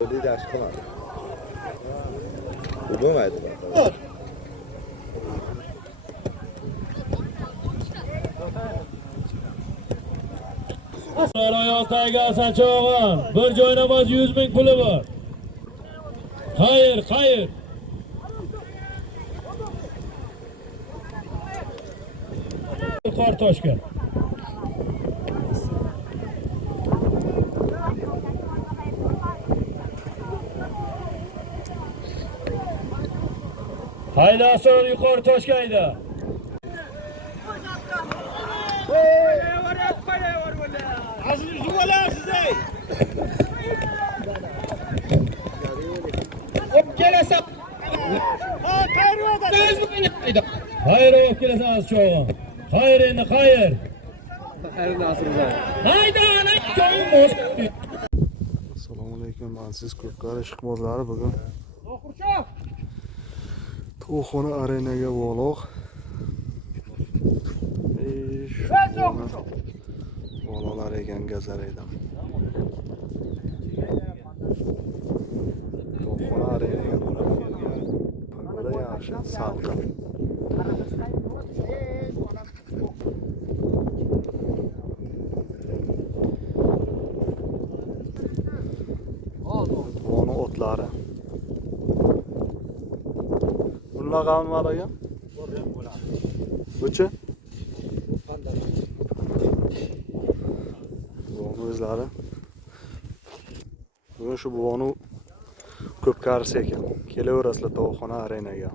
Öyle ders kılar. Uyumaydı bak. Saroy Altayga Saçoğan. Bir joynamaz 100.000 puli var. Hayır. Kartoşka. Hayda sonra yukarı Toshkayda. Hayır o kelesiniz çoğun. Hayır endi hayır. Hayda ana çoğun. Assalomu alaykum, men siz ko'pkari ishqibozlari bugun To'xona arenaga bog'liq. Bolalar ekan Gazaraydan. To'xona arenaga pagoda yaxshi, salqin. Onu otlari. Bunlar qanday ekan? Buchi? Bunu o'zlari. Bugun shu buvoni ko'p qarisi ekan. Kelaverasizlar To'xona arenaga.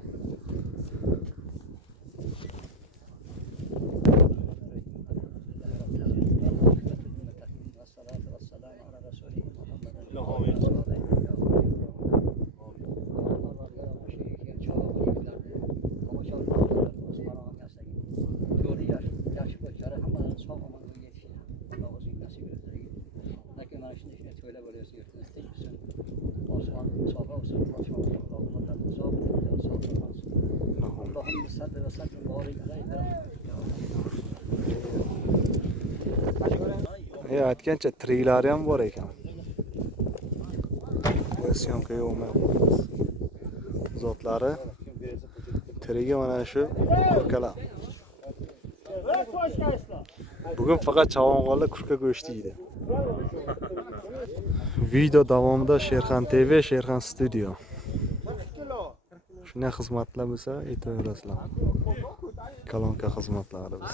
Aytgancha triklari ham bor ekan. Bu syomkaga olmay qo'yamiz. Zotlari trigi mana shu kurkalar. Bugun faqat chavong'onlar kurka go'shti yeydi. Video davomida Sherxan TV, Sherxan Studio. Shunday xizmatlar bo'lsa, aytaverasizlar. Kolonka xizmatlari biz.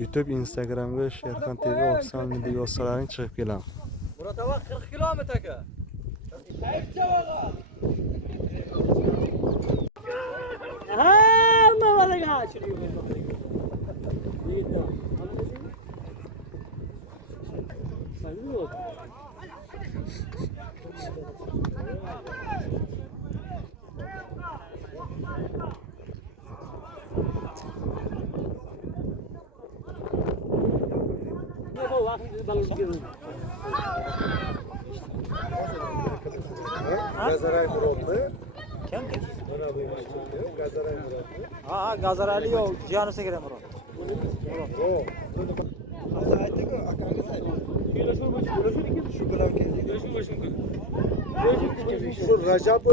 YouTube, Instagramga Sherxan TV ofisialni deb yozsalaring chiqib keladi. Murat aka 40 kilometr aka. Hamma balaga chiriyor. Gazaray Muratlı. Kim ki? Gazaray Muratlı. Ha, Gazarali yok. Cihanı Segre Murat. Şu bilan keldik. Şu Rajab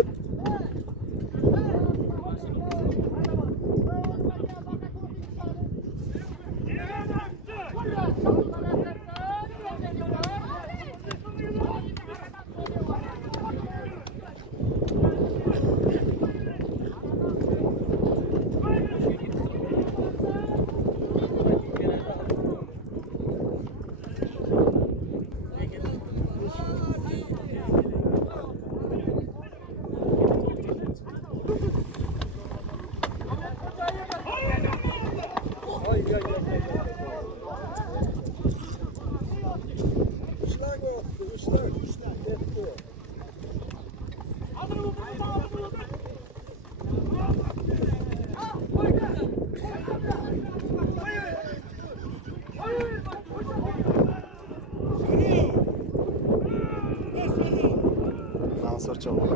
Nasır çabuk.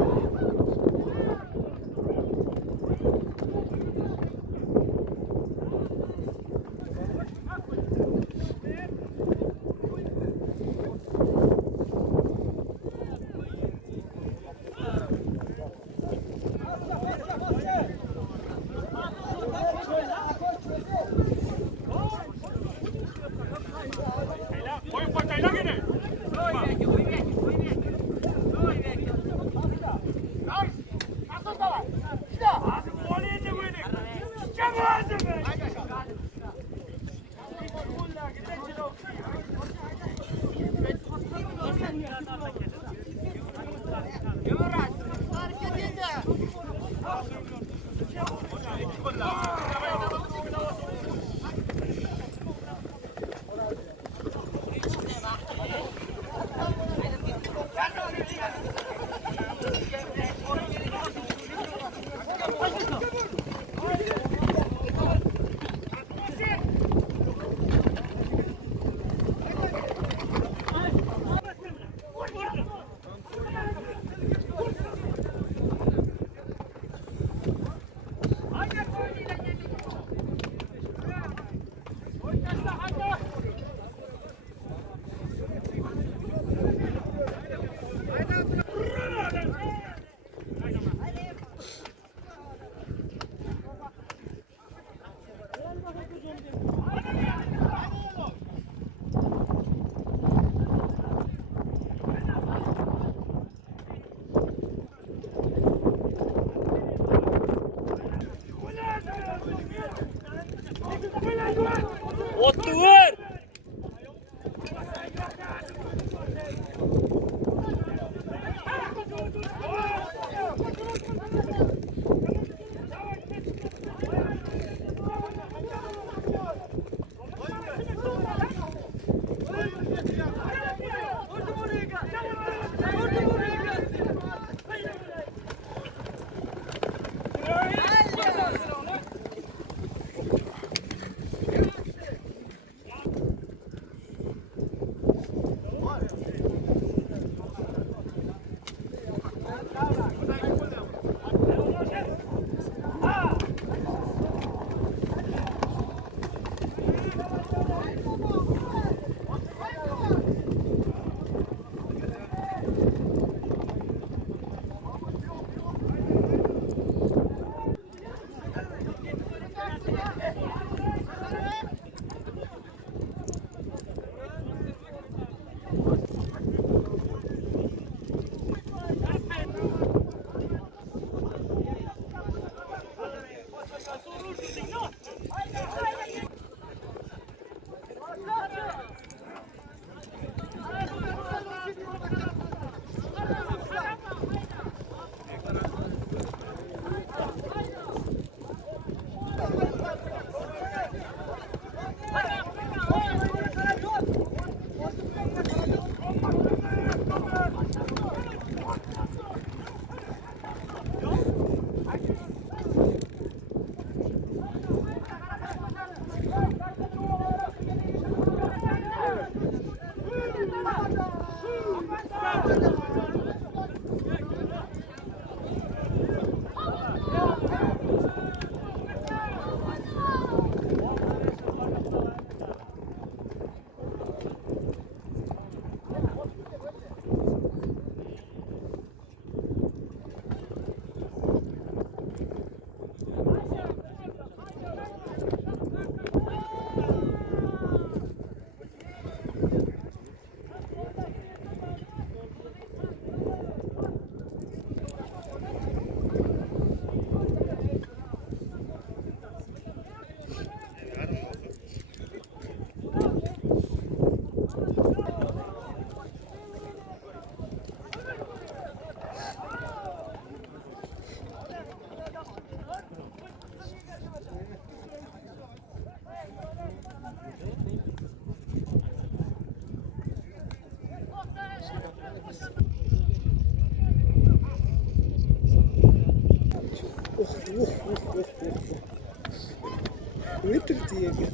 Bitirdi yerga.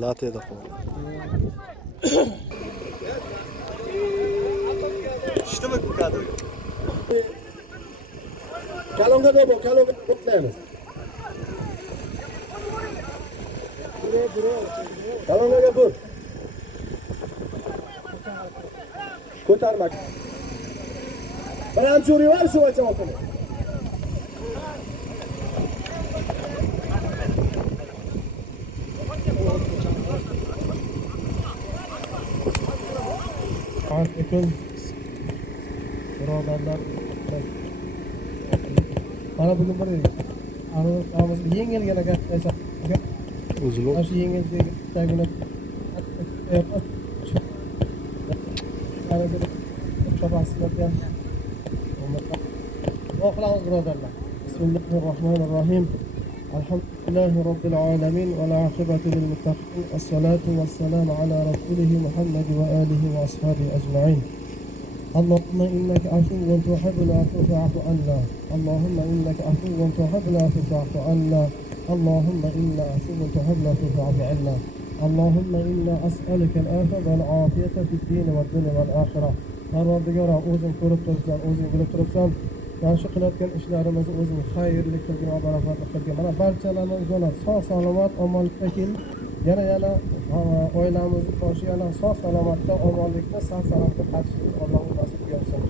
Lateda qo'l. Ishdimi bu kadr? Kalonga dobo, kalonga o'tlaymiz. Kalonga bur. Ko'tarmak. Birinchi urivar shu ochmoqni. Assalomu birodarlar. Mana bugun bir yengilgina gap aytsak. Uzilib. Shu yengilgina Şabaslardan Oxlamiz birodarlar. Bismillahirrohmanirrohim. Alhamdulillahi robbil alamin va al-aqibatu lil muttaqin. As-salatu was-salamu ala rasulih Muhammad va alihi va ashabihi ajma'in. Allahumma innaka afuwwun tuhibbul afwa fa'fu anna. Allahumma innaka afuwwun tuhibbul afwa fa'fu anna. Allahumma inna afuwwun tuhibbul afwa fa'fu anna. Allahumma inna as'aluka al-afwa wal afiyata fid-din wad-dunya wal-akhirah. Parvardigor, o'zing ko'rib turibsan, o'zing bilib turibsan. Yaxshi qilayotgan ishlarimizni o'zing xayrli qilgin va barakatli qilgin. Mana barchalarimiz sog' salomat, omonlikda kelib, yana oilamizni boshi yana sog' salomatda, omonlikda, sog' salomatda qaytishni Alloh nasib qilsin.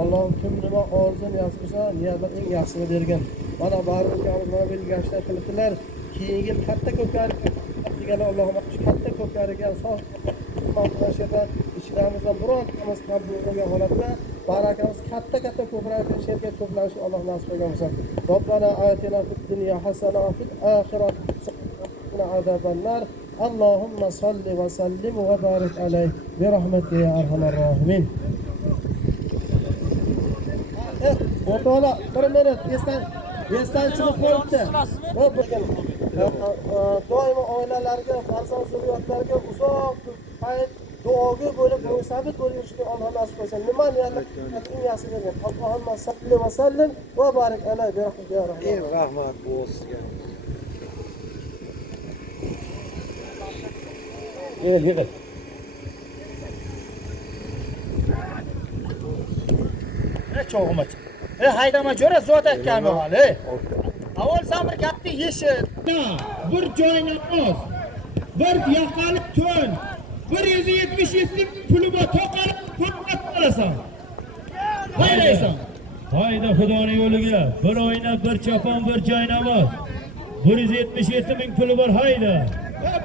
Alloh kim nima orzu niyat qilsa, niyatlar eng yaxshisini bergan. Mana barchamiz mana belgilashlar qilibdilar. Keyingi katta ko'karib degan Allohga katta ko'karigan sog' Mashhada ishlarimizdan birontamiz qabul bo'lgan holatda barakamiz katta ko'proq sherga to'planishi Alloh nasib qilgan bo'lsin. Robbana atina fid dunya hasana va fil oxirati hasana va azaban nar. Allohumma salli va sallim va barik alayhi bi rahmatika ya arhamar rohimin. O'rtoqlar, bir minut esdan chiqib qo'yibdi. Doimo oilalarga, farzand zurriyotlarga uzoq payt duoga bo'lib, sabit bo'lib yurishni Alloh nasib qilsin. Nima niyatlar eng yaxshi bergan. Allohumma salli va sallim va barik alayhi bi rahmatika ya rahman. Eng rahmat bo'lsin. Yig'il. Cho'g'im. Haydama jo'ra zot aytganmi hali? Avval samir katta yeshil. Bir joyni oz. Bir yoqali to'n. 177 puli bor, to'qarib qo'yib qolasan. Haydaysan. Hayda xudoning yo'liga. Bir o'ynab, bir chopon, bir joynamoz. 177 ming puli bor, hayda.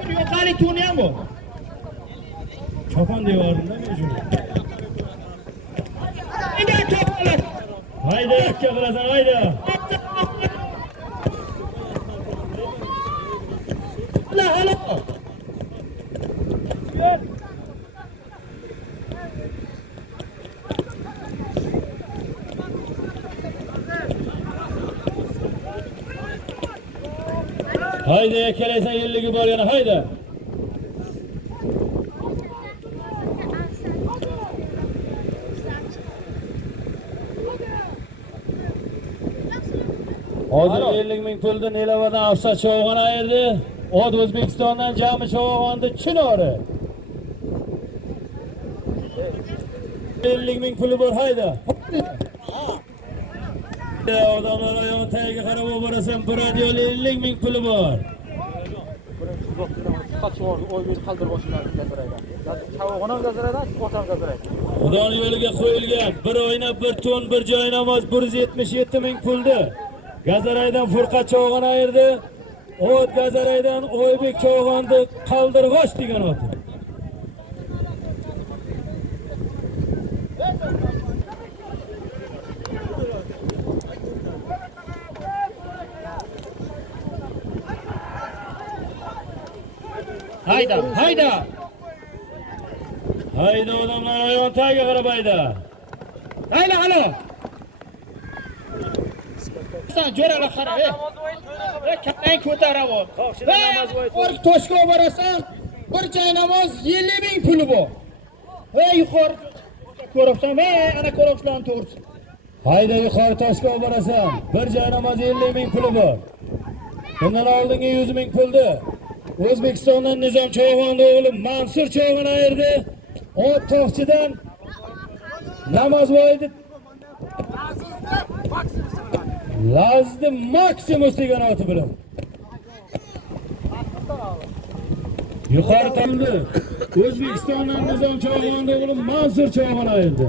Bir yoqali to'ni ham bor. Chopon devorida mevjud. Nega to'qalar? Hayda, yakka qilasan, hayda. Halo. Hayda, yakkalaysan yilligi bor yana, hayda. Hozir 50 ming pulni Nelavadan Afsat Shovg'on ayirdi. Od O'zbekistondan jami Shovg'onni Chinori. 50 ming puli bor, hayda. Odamlar ayol tagiga qarab borasan, bir radiyol 50 ming puli bor. Xudoning yo'liga qo'yilgan, bir o'ynab, bir to'n, bir joy namoz 177 ming puldi. Gazaraydan Furqat Cho'g'on ayirdi. O't Gazaraydan Oybek Cho'g'onni Qaldirg'och degan oti. Hayda. Hayda odamlar ayol tagiga qarab hayda. Hayda, halo. Sen jo'ralar qara, kattang ko'tarib ol. Qo'rq toshga borasan, bir joy namoz 50 ming puli bor. Yuqori ko'ribsan, ana ko'ribsan to'g'risi. Hayda yuqori toshga olib borasan. Bir joy namoz 50 ming puli bor. Bundan oldingi 100 ming pulni O'zbekistondan Nizom Cho'g'onning o'g'li Mansur Cho'g'on ayirdi. O to'qchidan namoz voydi Lazdi Maximus degan oti bilan. Yuqori tomda O'zbekistondan Nizom Cho'g'onning o'g'li Mansur Cho'g'on ayirdi.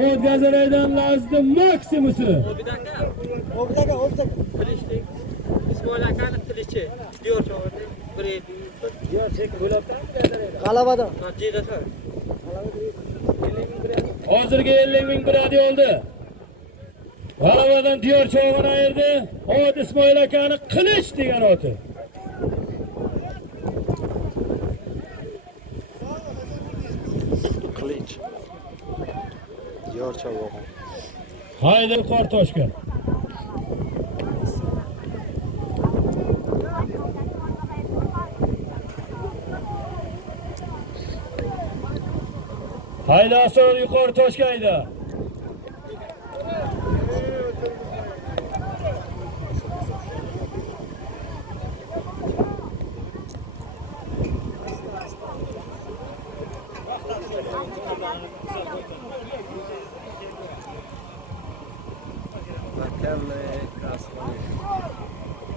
O't Gazaraydan Lazdi Maximus'i. Tilishdik. İsmoil akani tilishi. Diyor çoğurdu. Bir diyor çek bo'libdi. G'alabadan. Jidasi. Hozirgi 50 ming biradi oldi. G'alabadan diyor Cho'g'on ayirdi. Ot Ismoil akani Qilich degan oti. Qilich. Diyor Cho'g'on. Haydi yuqori toshga. Hayda asor yuqori toshga hayda.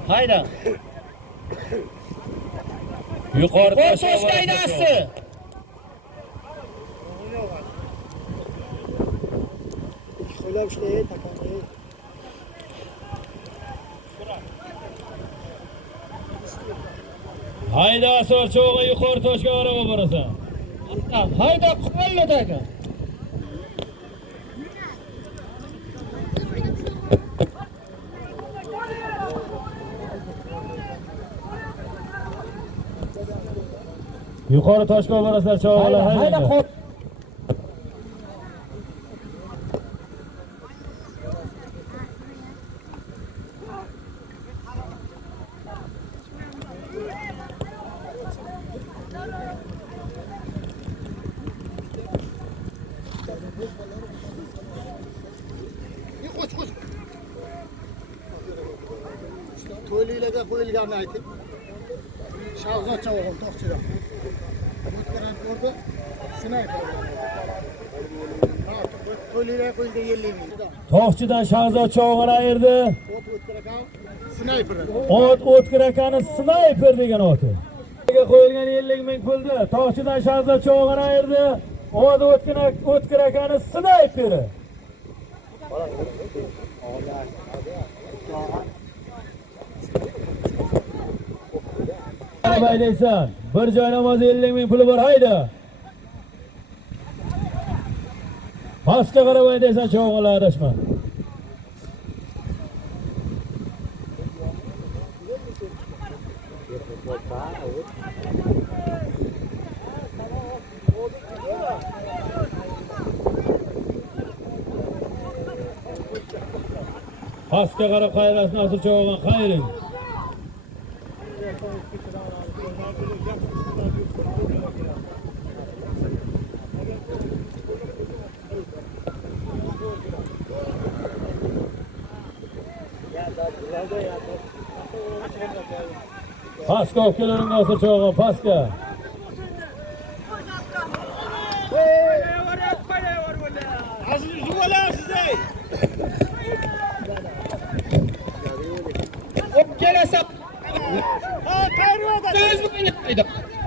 Hayda. Yuqori toshga hayda asli. Söyle işte takanı. Hayda asor cho'g'a yuqori toshga olib borasan. Hayda qo'lda aka. Yuqori toshga olib borasan cho'g'alar. Hayda To'ylilarga qo'yilganini aytib. Shavzod Cho'g'on to'qchidan. O'tgan ko'rdi. Snayper. To'ylilarga qo'yilgan 50 ming. To'qchidan Shahzod Cho'g'on ayirdi. Snayper. Ot O'tkir snayper degan oti. Qo'yilgan 50 ming puldi. To'qchidan Shahzod Cho'g'on ayirdi. Ot O'tkir snayperi. Qarabay deysan, bir joy namoz 50 ming puli bor, hayda. Pastga qarabay deysan, cho'g'onlar adashma. Pastga qarab qayrasini asir cho'g'on, qayring. Pastga olib kelaring asir cho'g'on, pastga.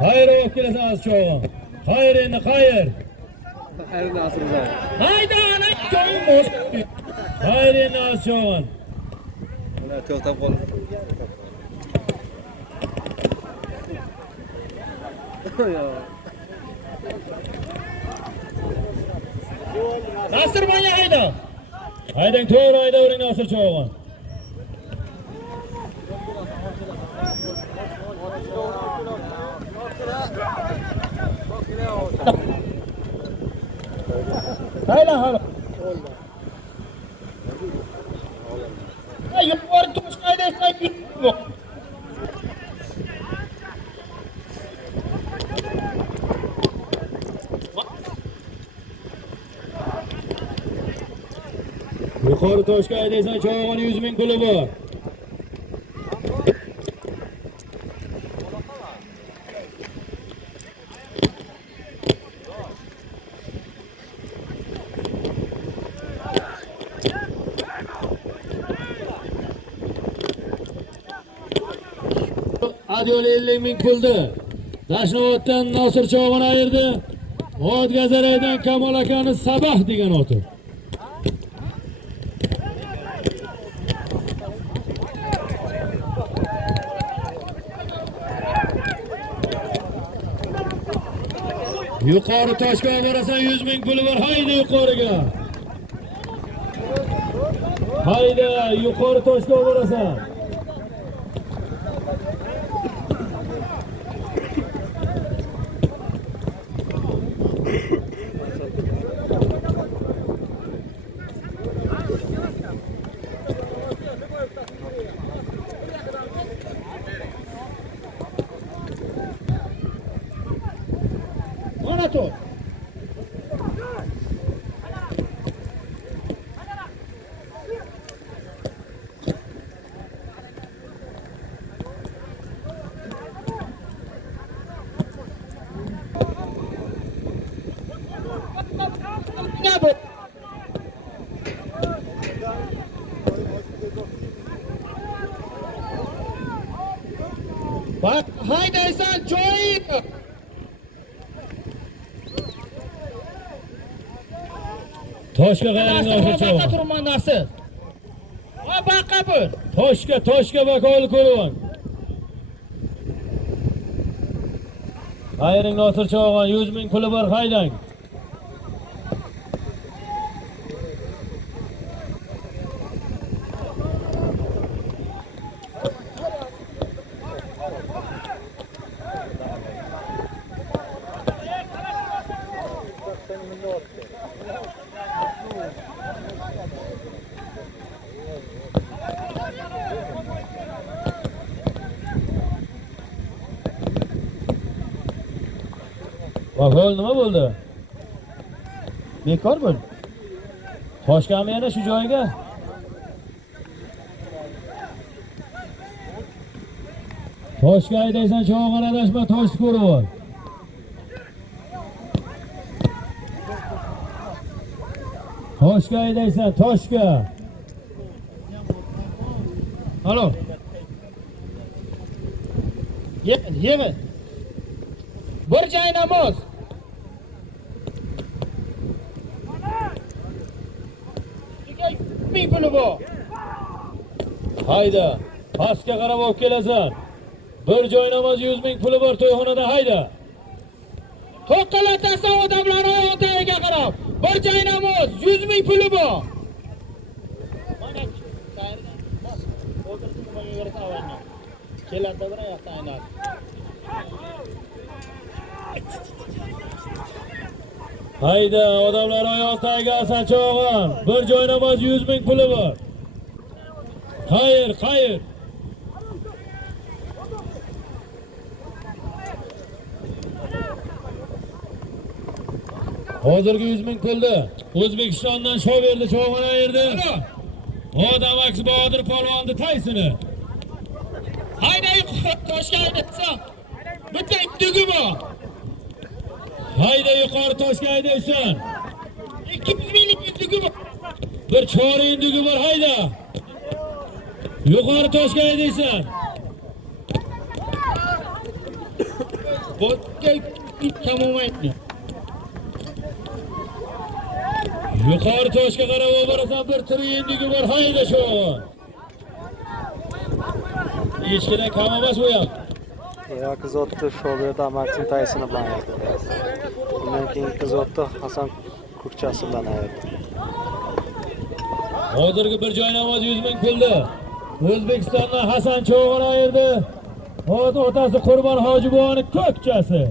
Hayır olib kelasan asir cho'g'on. Hayır endi hayır. Hayda ana cho'g'on bo'sh. Hayır endi asir cho'g'on. To'xtab qol. Nasir bana hayda. Haydang to'g'ri haydavering Nasir cho'g'on. Hayla hala. Ay yuqori toshga haydashdan yo'q. Yuqori Toshga haydaysan Cho'g'on 100 ming puli bor. Adyol 50 ming puldi. Dashnoboddan Nosir Cho'g'on ayirdi. O'tkazaraydan Kamol akani Sabah degan oti. Yuqori Toshga borasan 100 ming puli bor. Hayda yuqoriga. Hayda yuqori Toshga borasan. Mana to. Ngabo. Bak haydaysan joyi. Toshga qarang turman narsa. Va baqa bir. Toshga bakol ko'rvan. Xayring Nosir Cho'g'on 100 ming puli bor haydang. Gol nima bo'ldi? Bekor bo'ldi. Toshgami yana shu joyiga? Toshga haydaysan Cho'g'on adashma toshni ko'rib ol. Toshga haydaysan Toshga. Halo. Yeme. Bir joy namoz. Ming puli bor. Hayda. Pastga qarab olib kelasan. Bir joy namoz 100 ming puli bor to'yxonada hayda. To'qalatasan odamlar oyoqtaga qarab. Bir joy namoz 100 ming puli bor. Mana qayerdan? O'tirib turmaga bersa avvalni. Keladi bir yoqdan aynadi. Hayda odamlar oyoqtaga olsan Cho'g'on. Bir joy namoz 100 ming puli bor. Xayr. Hozirgi 100 ming puldi. O'zbekistondan shov berdi Cho'g'on ayirdi. Odam aksi Bodir polvonni taysini. Hayda Toshga haydaysan. Bitta dugi bor. Hayda yuqori Toshga haydaysan. 200 minglik dugi bor. Bir cho'ri dugi bor hayda. Yuqori Toshga haydaysan. Bo'tga tamomaydi. Yuqori Toshga qarab borasan bir triyendigi bor hayda Cho'g'on. Echkida kam emas bu ham. Ya qizotdi Shoberda Martin Taysini bilan ayirdi. Undan keyin qizotdi Hasan Ko'kchasi bilan ayirdi. Hozirgi bir joy namoz 100 ming puldi. O'zbekistondan Hasan Cho'g'on ayirdi. Otasi Qurbon Hojibovning Ko'kchasi.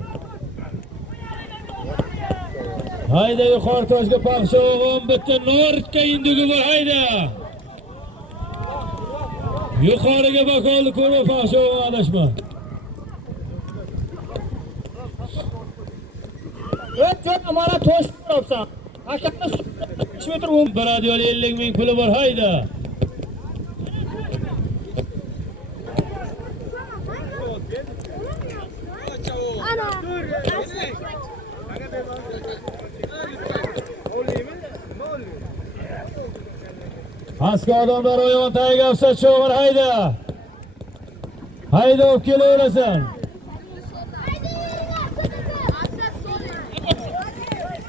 Hayda yuqori Toshga Paxsho'g'on bitta Nortga indugi bor hayda. Yuqoriga bakolni ko'rib Paxsho'g'on adashma. O'tgan mana tosh turibsan. Hakamni 3 metr 10 Bradiyali 50 ming puli bor, hayda. Pastga odamlar o'yon tagiga ofsat cho'g'ir, hayda. Hayda olib kelaverasan.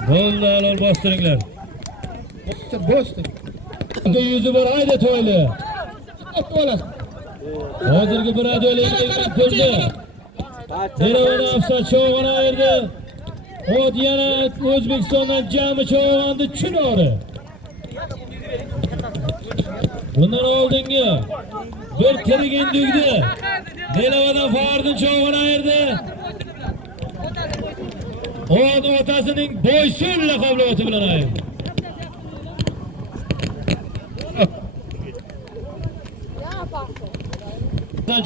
Bo'ldi, alol bostiringlar. Bostir. Yuzi bor, hayda to'yli. Hozirgi Bradiyali puldi. Deravani ofsat cho'g'ir ayirdi. Ot yana O'zbekistondan jami cho'g'andi Chinori. Bundan oldingi bir tirik indugdi. Delavadan Fardin cho'g'ini ayirdi. Ot otasining Boysun laqabli oti bilan ayirdi.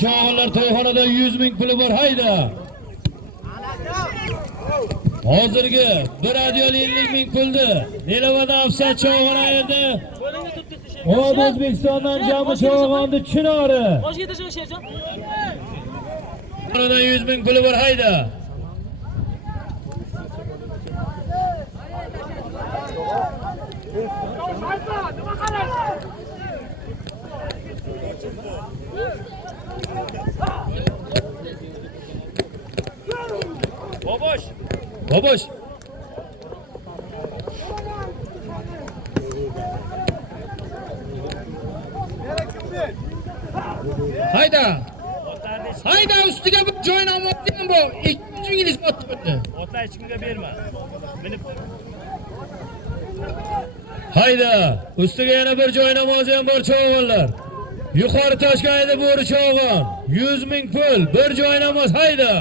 Cho'g'inlar to'yxonada 100 ming puli bor, hayda. Hozirgi bir adiyol 50 ming puldi. Delavadan ofsat cho'g'ini ayirdi. Ot O'zbekistondan jami cho'g'andi Chinori. Boshga tashlab Sherjon. Oradan 100 ming puli bor, hayda. Bobosh. Hayda. Hayda, ustiga bir joy namoyishgan bu. 200 ming isbot bo'ldi. Otlar hech kimga berma. Hayda, ustiga yana bir joy namozi ham bor cho'g'onlar. Yuqori Toshkentda bo'ri cho'g'on. 100 ming pul, bir joy namoz, hayda.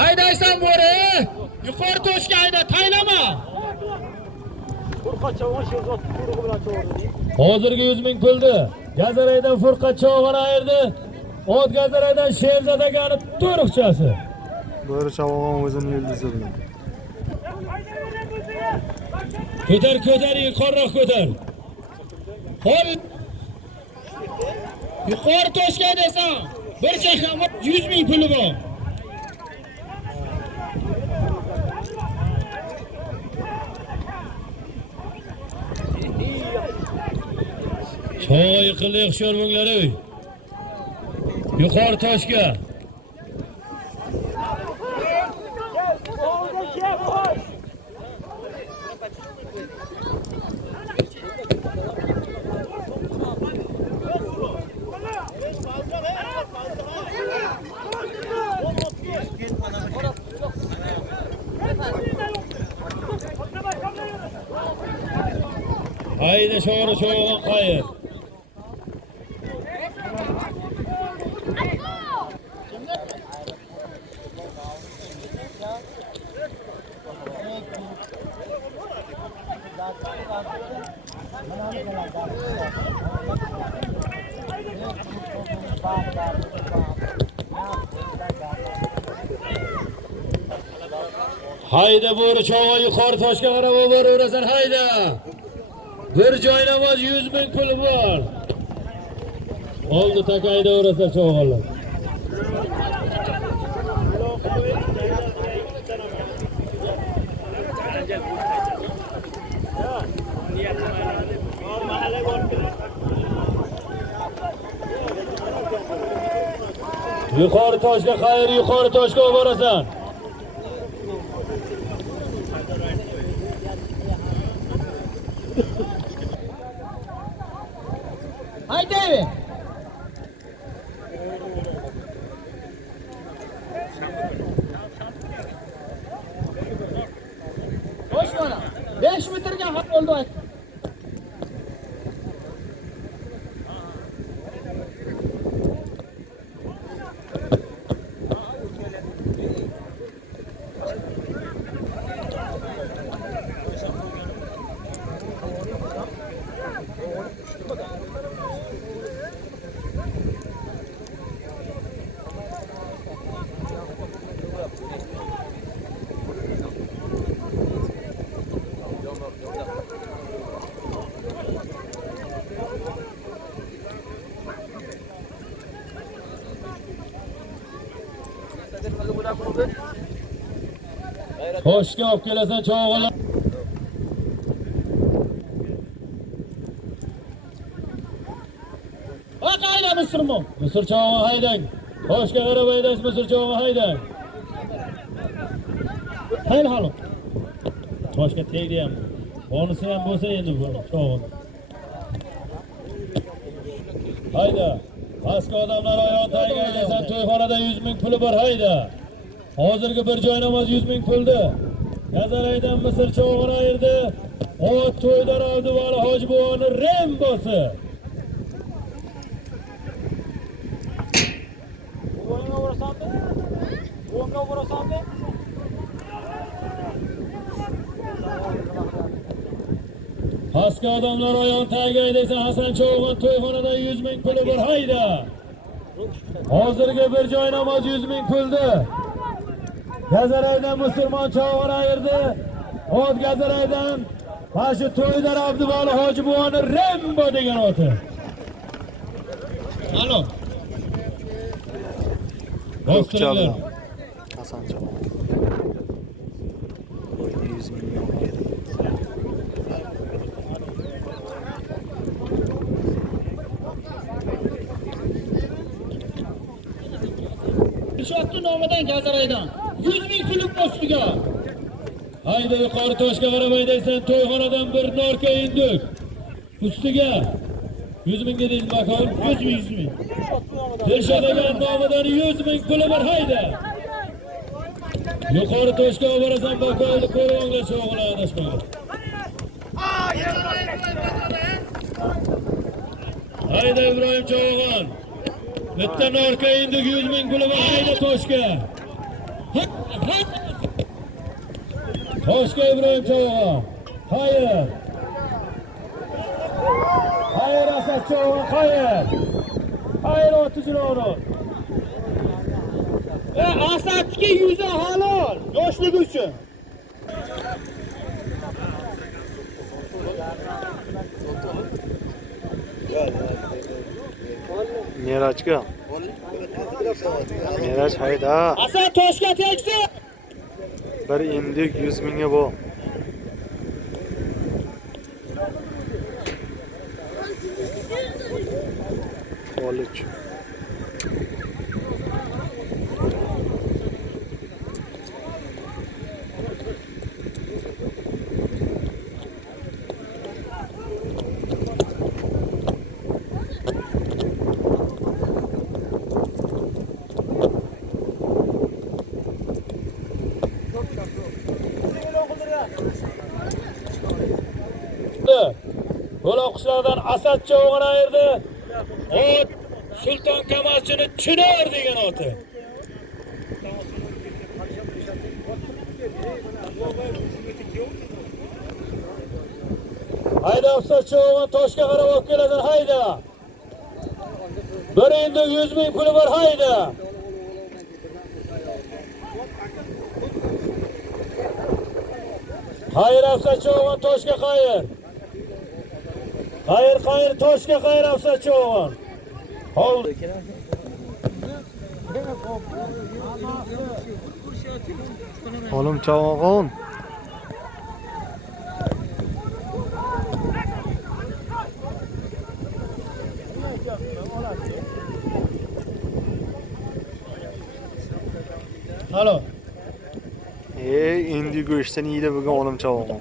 Haydaysan bo'ri. Yuqori Toshkentda taylama. Furqat Chavon Sherzod turug'i bilan cho'g'irdi. Hozirgi 100 ming puldi. Gazaraydan Furqat cho'g'ini ayirdi. Ot Gazaraydan Sherzod akani to'riqchasi. Bo'ri Chavon o'zining yulduzi bilan. Ko'tar, yuqoriroq ko'tar. Hol. Yuqori Toshkentdasan. Bir chaqama 100 ming puli bor. Choy qildi hushyor bo'linglar. Yuqori Toshga. Hayda sho'g'ri cho'g'on qayir. Hayda bo'ri cho'g'on yuqori Toshga qarab boraverasan, hayda. Bir joy namoz 100 ming puli bor. Oldi takayda o'rasa cho'g'onlar. Yuqori Toshga qayir, yuqori Toshga borasan. Haydi. Hoş bana. 5 metrega haq oldu ayt. Toshga olib kelasan cho'g'lar. Hayda Misrmon. Misr cho'g'ini haydang. Toshga qarab haydaysiz, Misr cho'g'ini haydang. Hayl halo. Toshga tegdi ham. Bonisi ham bo'lsa endi bu cho'g'in. Hayda. Pastki odamlar oyoq tagiga haydaysan, to'yxonada 100 ming puli bor hayda. Hozirgi bir joy namoz 100 ming puldi. Gazaraydan Misr cho'g'ini ayirdi. Ot to'yda Abduvali Hoji buvoni Rembosi. O'yinga borasanmi? O'yinga borasanmi? Pastki odamlar oyoq tagiga haydaysan, Hasan cho'g'in to'yxonada 100 ming puli bor hayda. Hozirgi bir joy namoz 100 ming puldi. Gazaraydan musulmon cho'g'ini ayirdi. Ot Gazaraydan Başı to'ydar Abduvali Hoji buvoni Rembo degan oti. Alo. Bostirlar. Hasan Cho'g'on. Qo'yni 100 million berdi. Ishotdi nomidan Gazaraydan 100 ming pul postiga. Hayda yuqori toshga qarab haydaysan, to'yxonadan bir norka induk. Ustiga 100 mingga deysiz makon, 100 ming. Dilshod degan nomidan 100 ming puli bor hayda. Yuqori toshga olib borasan, bakolni ko'ronglar cho'g'lar adashmaydi. Hayda Ibrohim Cho'g'on. Bitta norka induk 100 ming puli bor hayda toshga. Toshga Ibrohim Cho'g'on. Hayır. Hayır Asad Cho'g'on, hayır. Hayır Otuziloni. Asadga yuzi halol, yoshligi uchun. Merajga. Meraj hayda. Asad toshga tegsin. Bir indik 100 mingga bu. Olich. Bo'loqishlardan Asad Cho'g'ini ayirdi. Ot Sulton Kamalchini Chinor degan oti. Hayda Asad Cho'g'in toshga qarab olib keladi hayda. Bir endi 100 ming puli bor hayda. Hayır Asad Cho'g'in toshga qayir. Hayır toshga qayir Asad Cho'g'in. Hovl. Olim Cho'g'on. Alo. Endi go'shtini yeydi bugun Olim Cho'g'on.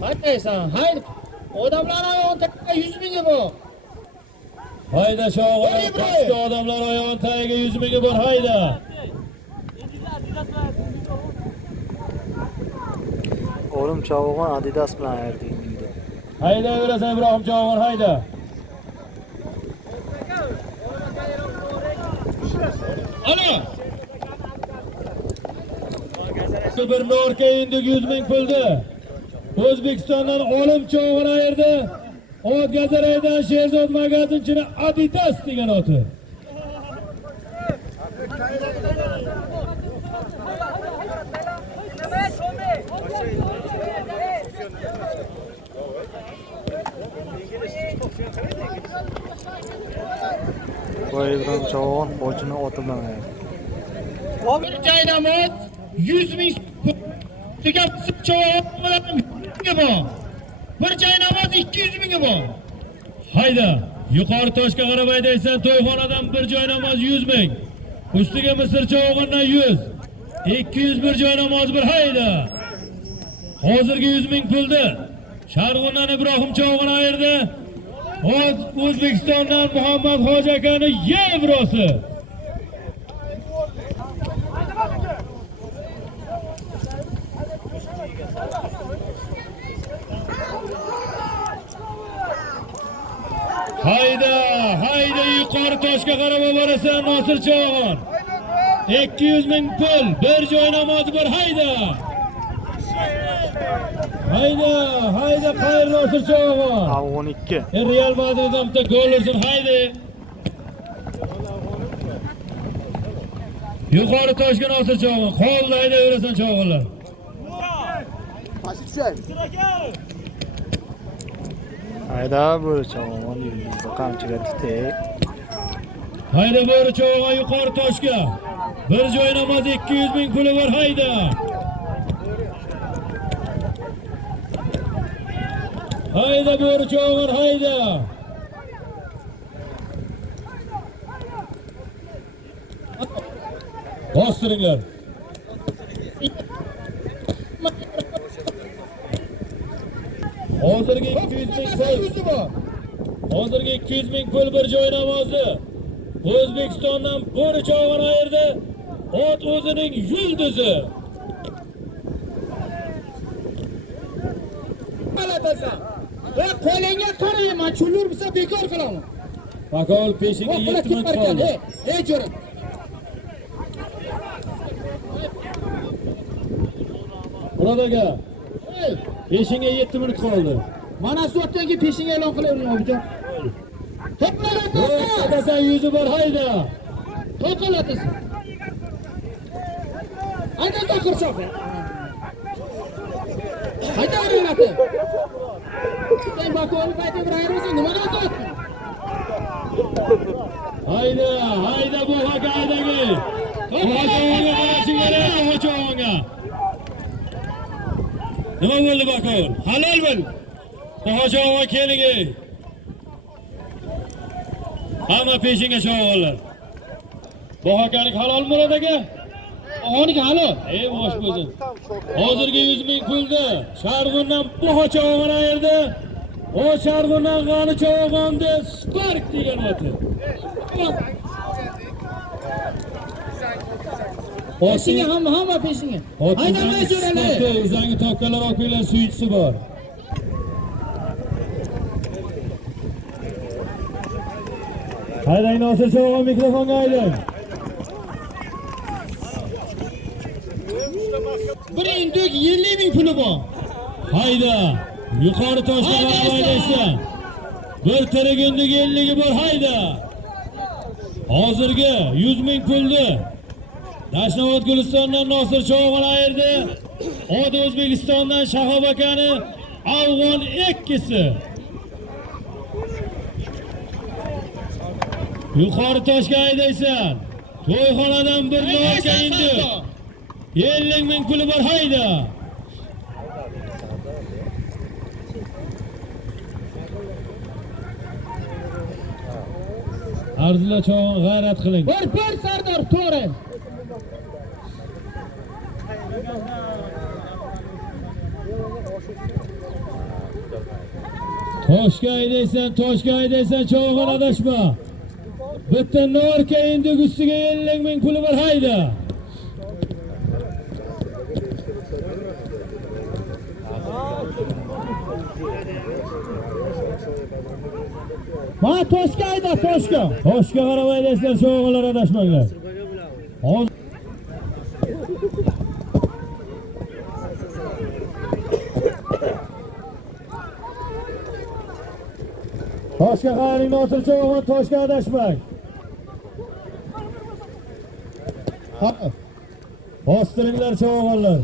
Haydaysan, haydi. Odamlar oyog'iga 100 mingi bor. Hayda Cho'g'on, pastki odamlar oyog'in tagiga 100 mingi bor hayda. Olim Cho'g'on Adidas bilan ayirdi. Hayda verasan Ibrohim Cho'g'on hayda. Alo. Bir norka induk 100 ming puldi. O'zbekistondan Olim Cho'g'ini ayirdi. Ot Gazaraydan Sherzod magazinchini Adidas degan oti. To'yibron Cho'g'on Xo'jini oti bilan Bir joynamoz 100 ming tugab cho'g'on bilan bir joynamoz 200 ming bor. Hayda, yuqori toshga qarab aydaysan, to'yxonadan bir joynamoz 100 ming. Ustiga misr chovog'idan 100. 200 bir joynamoz bir hayda. Hozirgi 100 ming pulni Sharg'undan Ibrohim chovog'ini ayirdi. O'zbekistondan Muhammad Hoji akani yevrosi. Hayda yuqori toshga qarab borasan Nosir Chovog'on. 200 ming pul, bir joy namozi bir hayda. Hayda xayr Nosir Chovog'on. 12. Real Madriddan bitta gol ursin hayda. Yuqori toshga Nosir Chovog'on. Qo'lda hayda yurasan Chovog'onlar. Hayda bo'ri Cho'g'on yulduzda qamchiga titik. Hayda bo'ri Chovog'on yuqori toshga. Bir joy namoz 200 ming puli bor hayda. Hayda bo'ri Chovog'on hayda. Bostiringlar. Hozirgi 200 ming pul. Hozirgi 200 ming pul bir joy namozi. O'zbekistondan bo'ri Chovog'on ayirdi. Ot o'zining yulduzi. Qo'lingga qarayman, chulur bo'lsa bekor qilaman. Bakol peshinga 7 minut qoldi. Ey jo'ra. Murod aka, peshinga 7 minut qoldi. Mana shu otdagi peshinga e'lon qilaman obijon. Atasan yuzi bor hayda. To'qilatasan. Hayda to'qirchoq. Hayda o'ynatib. Sen bakol paytib rayrimsan, nima qilasiz? Hayda bu haka haydagi. Ho'chovonga qarashing kerak, Ho'chovonga. Nima bo'ldi bakol? Halol bo'l. Ho'chovon keling. Hamma peshinga Chovog'onlar. Bu hakalik halol Murod aka? Oniki halol. Ey bosh bo'lsin. Hozirgi 100 ming pulni Sharg'undan bu Chovog'on ayirdi. O Sharg'undan G'ani Chovog'onni Spark degan oti. Peshinga hamma peshinga. Haydamay jo'ralar. Zangi tokkalar okuylar suyuchisi bor. Haydang Nosir Chovog'on mikrofonga haydang. Bir induk 50 ming puli bor. Hayda. Yuqori toshga qarab haydaysan. Bir tirigundik 50 bor hayda. Hozirgi 100 ming pulni Dashnobod Gulistondan Nosir Chovog'on ayirdi. Ot O'zbekistondan Shahob akani afg'on ikkisi. Yuqori toshga haydaysan. To'yxonadan bir nonga indi. 50 ming puli bor hayda. Arzilla Chovog'on g'ayrat qiling. Bir Sardor to'g'ri. Toshga haydaysan Chovog'on adashma. Bitta norka endi ustiga 50 ming puli bor hayda. Ma toshga hayda, toshga. Toshga qarab haydaysan Chovog'onlar adashmanglar. Hozir Toshga qarang Nosir Chovog'on, toshga adashmang. Bostiringlar Chovog'onlar.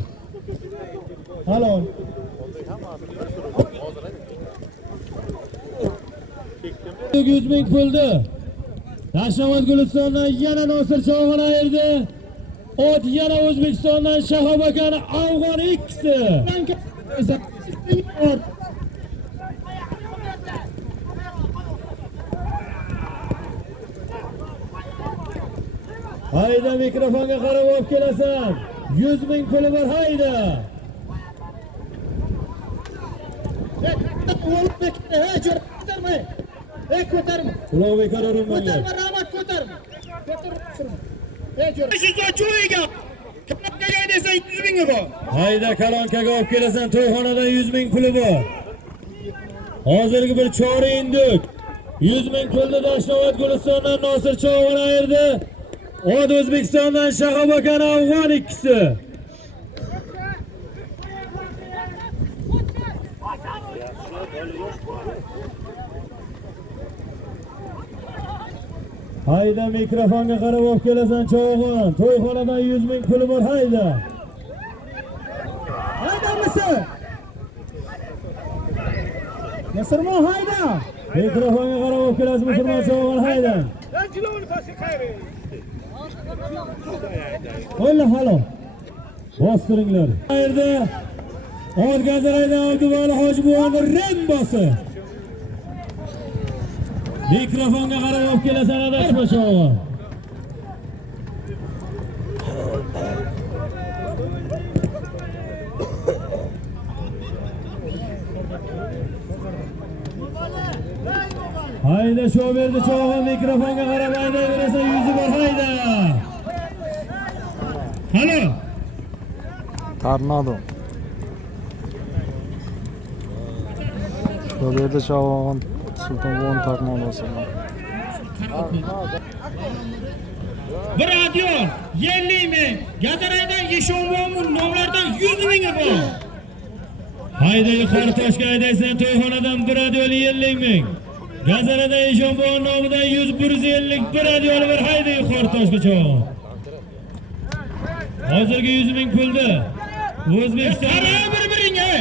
Halol. 100 ming puldi Tashnobod Gulistondan yana Nosir Cho'g'on ayirdi. Ot yana O'zbekistondan Shahob akani Afg'on ikkisi. Hayda mikrofonga qarab olib kelasan. 100 ming puli bor hayda. Ko'tarma. Ulug'bek Qarorunmanga. Ko'tarma, rahmat ko'tarma. Hayda kalonkaga olib kelasan. To'yxonadan 100 ming puli bor. Hozirgi bir chori induk. 100 ming pulni Tashnobod Gulistondan Nosir Cho'g'on ayirdi. Ot O'zbekistondan Shahob akani Afg'on ikkisi. Hayda mikrofonga qarab olib kelasan Cho'g'on. To'yxonadan 100 ming puli bor hayda. Hayda Misr. Misrmon hayda. Mikrofonga qarab olib kelasiz musulmon Cho'g'on hayda. Qo'yla halo. Bostiringlar. Qayerda? O'rgazaraydan Abduvali Hojibovni Rembosi. Mikrofonga qarab olib kelasan adashma Cho'g'on. Hayda shu berdi Cho'g'on mikrofonga qarab haydayverasa yuzi bor hayda. Halo. Tornado. Shu yerda Cho'g'on Sultonbon tornadosi. Bir radio 50 ming. Gazaraydan Yeshonbonning nomlaridan 100 mingi bor. Hayda yuqori toshga haydaysan to'yxonadan bir radioli 50 ming. Gazarada Eshonbon nomidan 100-150 bir radioli bir hayda yuqori toshga Cho'g'on. Hozirgi 100 ming puldi. O'zbekiston bir-biringga.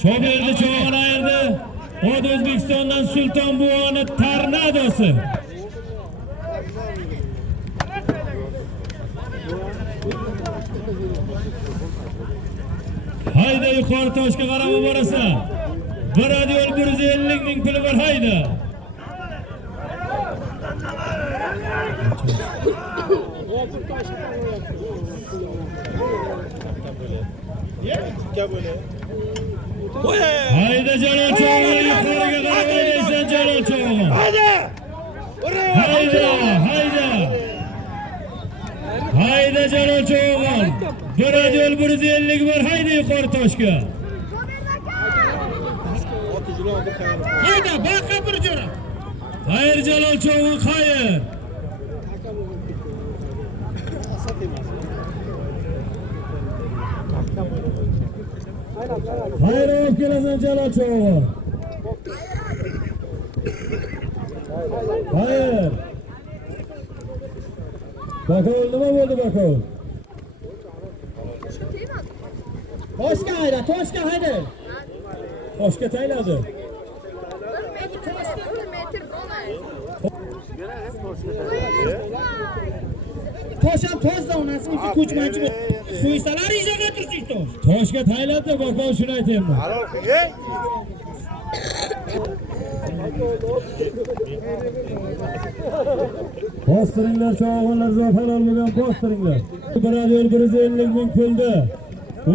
Shu yerda Cho'g'on ayirdi. Ot O'zbekistondan Sultonboni tornadosi. Hayda yuqori toshga qarab borasan. Bir radiol 150 ming puli bor hayda. Hayda Jalol Cho'g'on yuqoriga qarab haydaysan Jalol Cho'g'on. Hayda! Hayda Jalol Cho'g'on. Bir radiol 150 bor hayda yuqori toshga. Hayda baqa bir jo'ra. Xayr Jalol Cho'g'on xayr. Xayr olib kelasan Jalol Cho'g'on. Xayr. Bakov nima bo'ldi Bakov? Toshga hayda, toshga hayda. Toshga tayladi. Tosham tozda onasini ikki ko'chmanchi so'ysalar izoga turchi tosh. Toshga tayladi Bakov shuni aytayman. Bostiringlar Cho'g'onlar zot halol bo'lgan bostiringlar. Bir radiol 150 ming puldi.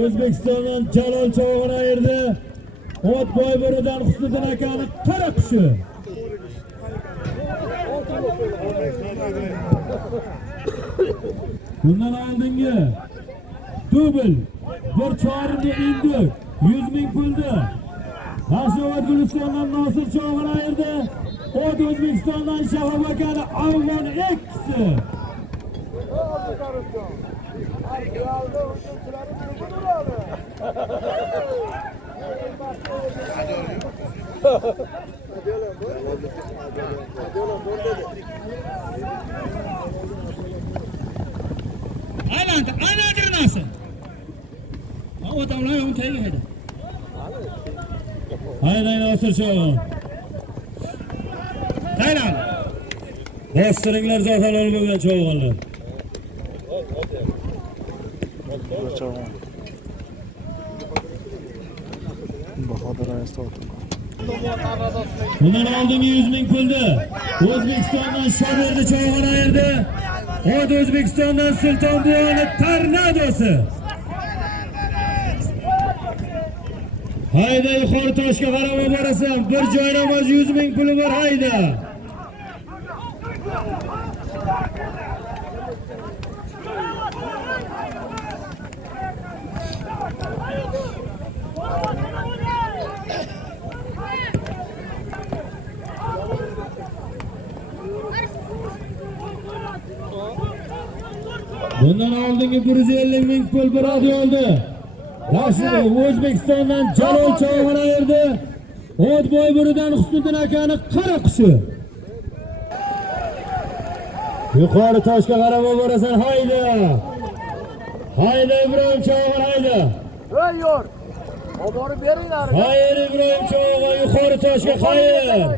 O'zbekistondan Jalol Cho'g'on ayirdi. Ot Boyburidan Husniddin akani qora qushi. Bundan oldingi dubl bir choringa induk 100 ming puldi. Tashnobod Gulistondan Nosir Cho'g'on ayirdi. Ot O'zbekistondan Shahob akani Afg'on ikkisi. Aylantir nasıl? O adamlar onu teyit edin. Hayday Nosir Cho'g'on. Taylan. Bostiringlar zotan olmagan cho'g'onlar. Bir çoğun. Bahodir Rais oldu. Bundan oldingi 100 ming pulni O'zbekistondan Shoberdi cho'g'on ayirdi. Hozir O'zbekistondan Sultonbuyoni Tornadosi. Hayda yuqori toshga qarab borasan. Bir joynamoz 100 ming puli bor hayda. Bundan oldingi 150 ming pul bir oldi. O'zbekistondan Jalol cho'g'on ayirdi. O'tboy biridan Husniddin akani qara qushi. Yuqori toshga qarab borasan hayda. Hayda Ibrohim cho'g'on hayda. Ey yor. Oborib beringlar. Hayır İbrahim cho'g'on yuqori toshga hayır.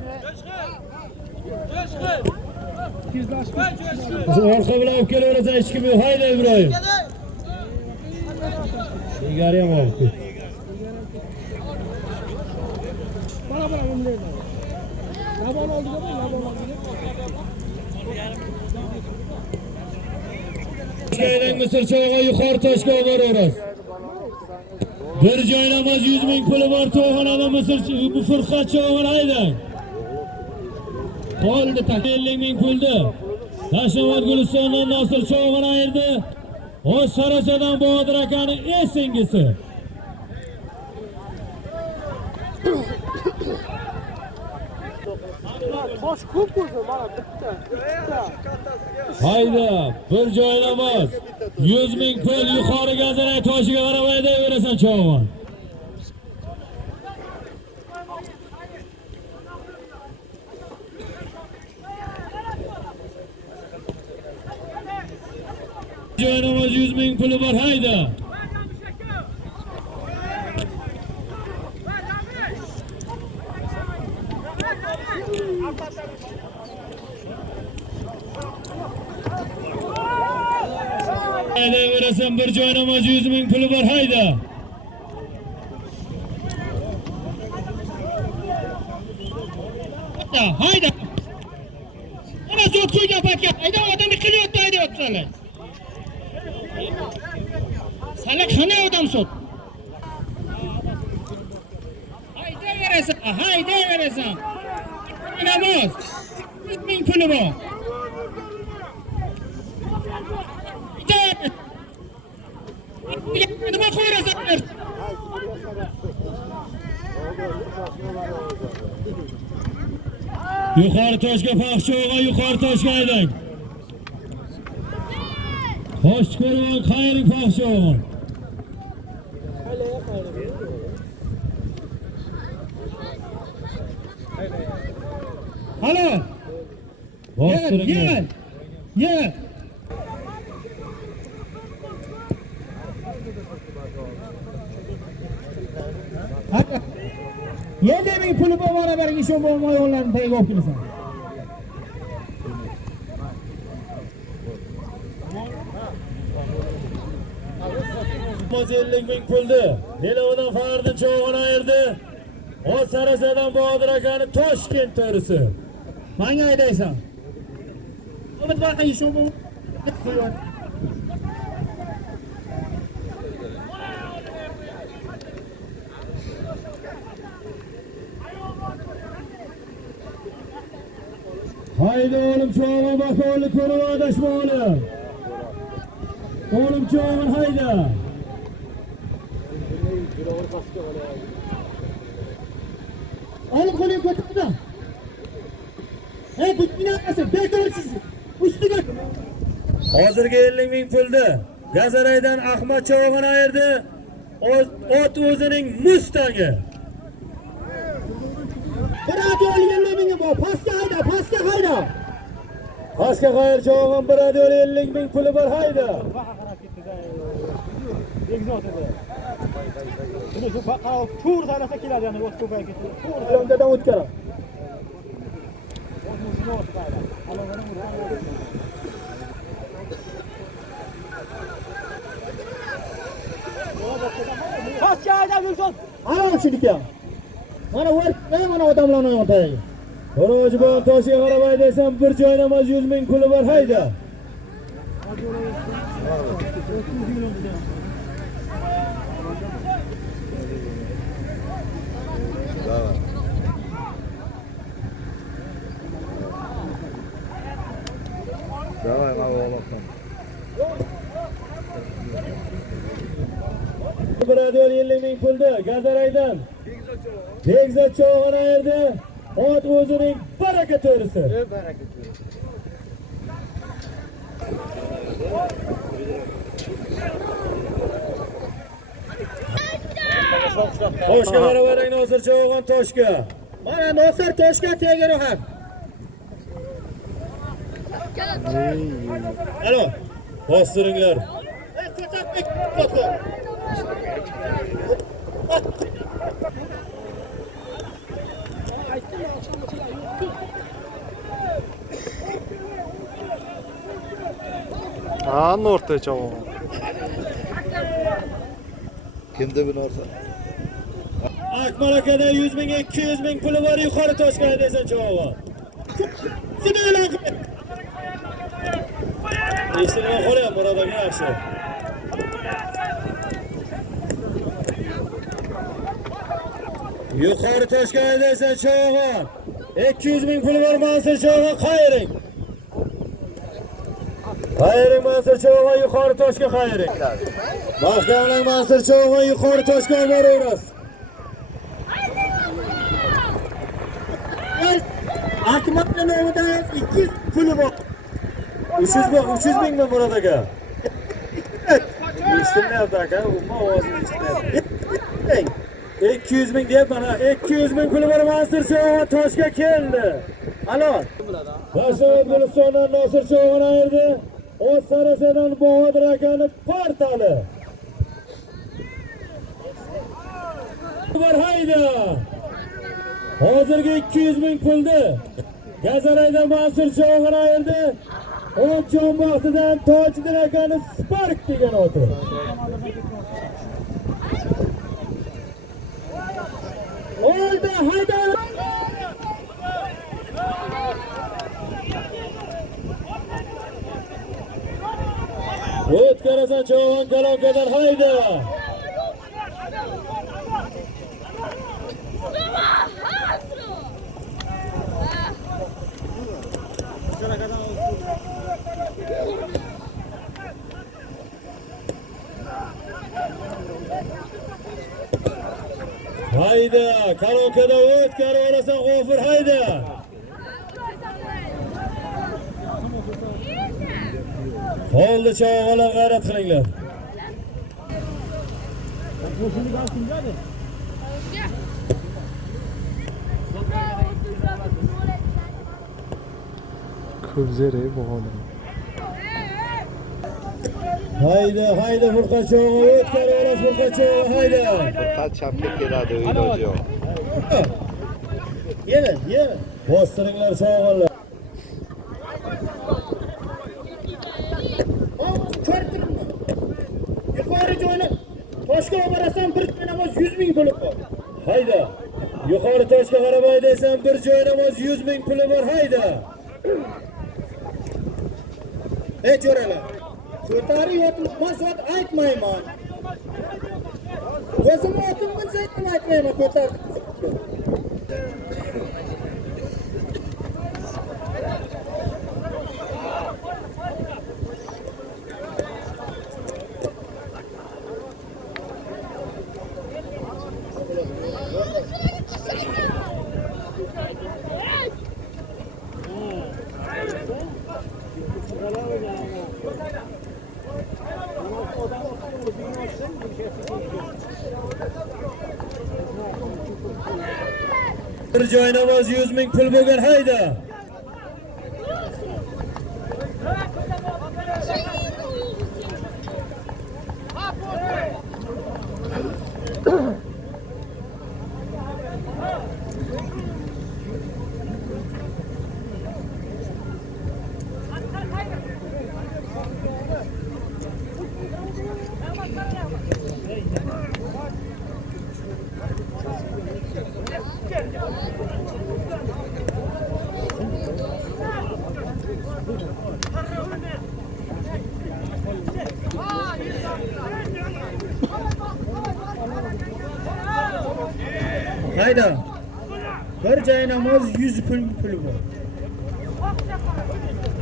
Orqa bilan olib kelaverasan hech kim yo'q. Hayda Ibrohim. Ilgari ham olib ket. Toshkentdan Misr cho'g'on yuqori toshga olib boraverasiz. Bir joynamoz 100 ming puli bor to'g'onada Misr bu Furqat cho'g'on haydang. Qoldi 50 ming puldi. Tashamat Gulistondan Nosir cho'g'on ayirdi. O Sarasadan Bodir akani esingisi. Tosh ko'p bo'lsa, mana bitta. Hayda, bir joynamoz 100 ming pul yuqori gazanay toshiga qarab haydayverasan cho'g'on. Joynamoz 100 ming puli bor hayda. Haydayverasan bir joynamoz 100 ming puli bor hayda. Hayda. Ana zot qo'ygan paytga hayda odamni qilyapti haydayapsanlar. Sana qanday odam sot? Haydayverasan. Namoz. 100 ming puli bor. Nima qilasan? Yuqori toshga fohsho'g'a yuqori toshga haydang. Hoş ko'rgan qayring fohsho'g'a. Halo. Bostiringlar. Ye. Ye deming puli bo'lmana bergi shu bo'lmay onlarni tagiga olib kelasan. Moz 50 ming puldi. Nelovadan Faridin cho'g'on ayirdi. O Sarasadan Bodir akani Toshkent to'risi. Menga aydaysan. Umid vaqti shu bu. Haydi oğlum çoğun bakalım konumu adaşma oğlum. Oğlum çoğun haydi. Oğlum konuyu koydu. Hey bitmini yapmasın. Bekler sizi. Üstüne. Hozirgi 50 ming puldi. Gazaraydan Ahmad cho'g'on ayirdi. Ot o'zining Mustangi. Radio 50 ming bor. Pastga hayda, pastga hayda. Pastga qayir cho'g'on bir radio 50 ming puli bor hayda. Buni shu faqat tur sanasa keladi, ya'ni o'tib ketadi. Yondadan o'tkara. Ana shuniki. Mana mana odamlarni o'taydi. Xo'rojibon Toshga qarabay desam bir joy namoz 100 ming puli bor hayda. Birador 50 ming pulda Gazaraydan. Begzod cho'g'ini yerda ot o'zining baraka to'risi. Toshga qaravering Nosir cho'g'on Toshga. Mana Nosir Toshga tegaro ham. Alo, bostiringlar. Anı ortaya çabuk. Kimde bir narsa? Akmal akada 100 ming 200 ming puli bor yuqori Toshga desan cho'g'on. Shuni e'lon qil. Eshitib qo'yam Murod aka yaxshi. Yuqori Toshga desan cho'g'on. 200 ming puli bor Mansur cho'g'on qayring. Qayring Mansur cho'g'on yuqori Toshga qayring. Maqtovlang Mansur cho'g'on yuqori Toshga boraverasiz. Akmalning nomida 200 puli bor. 300 ming mi Murod aka? Eshitmayapti aka, umuman ovozini eshitmayapti. 200 ming deyapman, 200 ming puli bor Mansur cho'g'on Toshga keldi. Alo. Boshqa Gulistondan Nosir cho'g'on ayirdi. O Sarasadan Bahodir akani portali. Bor hayda. Hozirgi 200 ming puldi. Gazaraydan Mansur cho'g'on ayirdi. O Jonbaxtidan Tojiddin akani Spark degan oti. Oldi hayda. O'tkarasan cho'g'on kalonkadan hayda. Hayda, kalonkada o'tkar olasan G'ofur hayda. Qoldi cho'g'onlar g'ayrat qilinglar. Kubzere boğulur. Hayda, hayda Furqan cho'g'on o'tkar olas Furqan cho'g'on hayda. Kaç şapka keladi iloji yo'q. Yeni. Bostiringlar cho'g'onlar. Yuqori joyni Toshga borasan bir joy namoz 100 ming puli bor. Hayda. Yuqori Toshga qarabay desam bir joy namoz 100 ming puli bor hayda. Jo'ralar. Ko'tari yotmas ot aytmayman. O'zim otim bilsa aytmayman ko'tar. Bir joy namoz 100 ming pul bo'lgan hayda. Hayda. Bir joynamoz 100 pul bor.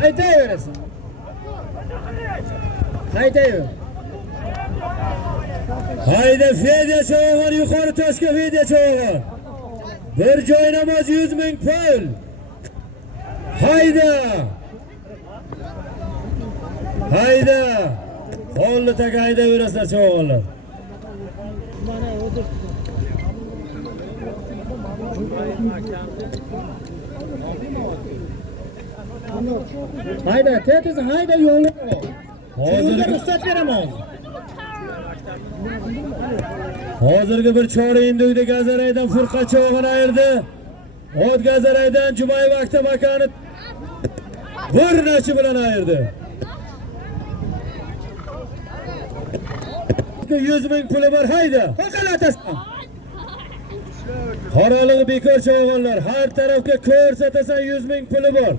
Aytaverasan. Haydaver. Hayda Fedya çoğun yukarı toshga Fedya çoğun. Bir joynamoz 100 ming pul. Hayda. Hayda. Qo'lni taga haydaverasan çoğunlar. Hayda, tez hayda yo'lni. Hozirgi ruxsat beraman. Hozirgi bir chorindo'yda Gazaraydan Furqa cho'g'ini ayirdi. Ot Gazaraydan Jumayev Aktam akani bir nachi bilan ayirdi. 100 ming puli bor hayda. Qo'qalatasan. Qoralig'i bekor cho'g'inlar. Har tarafga ko'rsatasan 100 ming puli bor.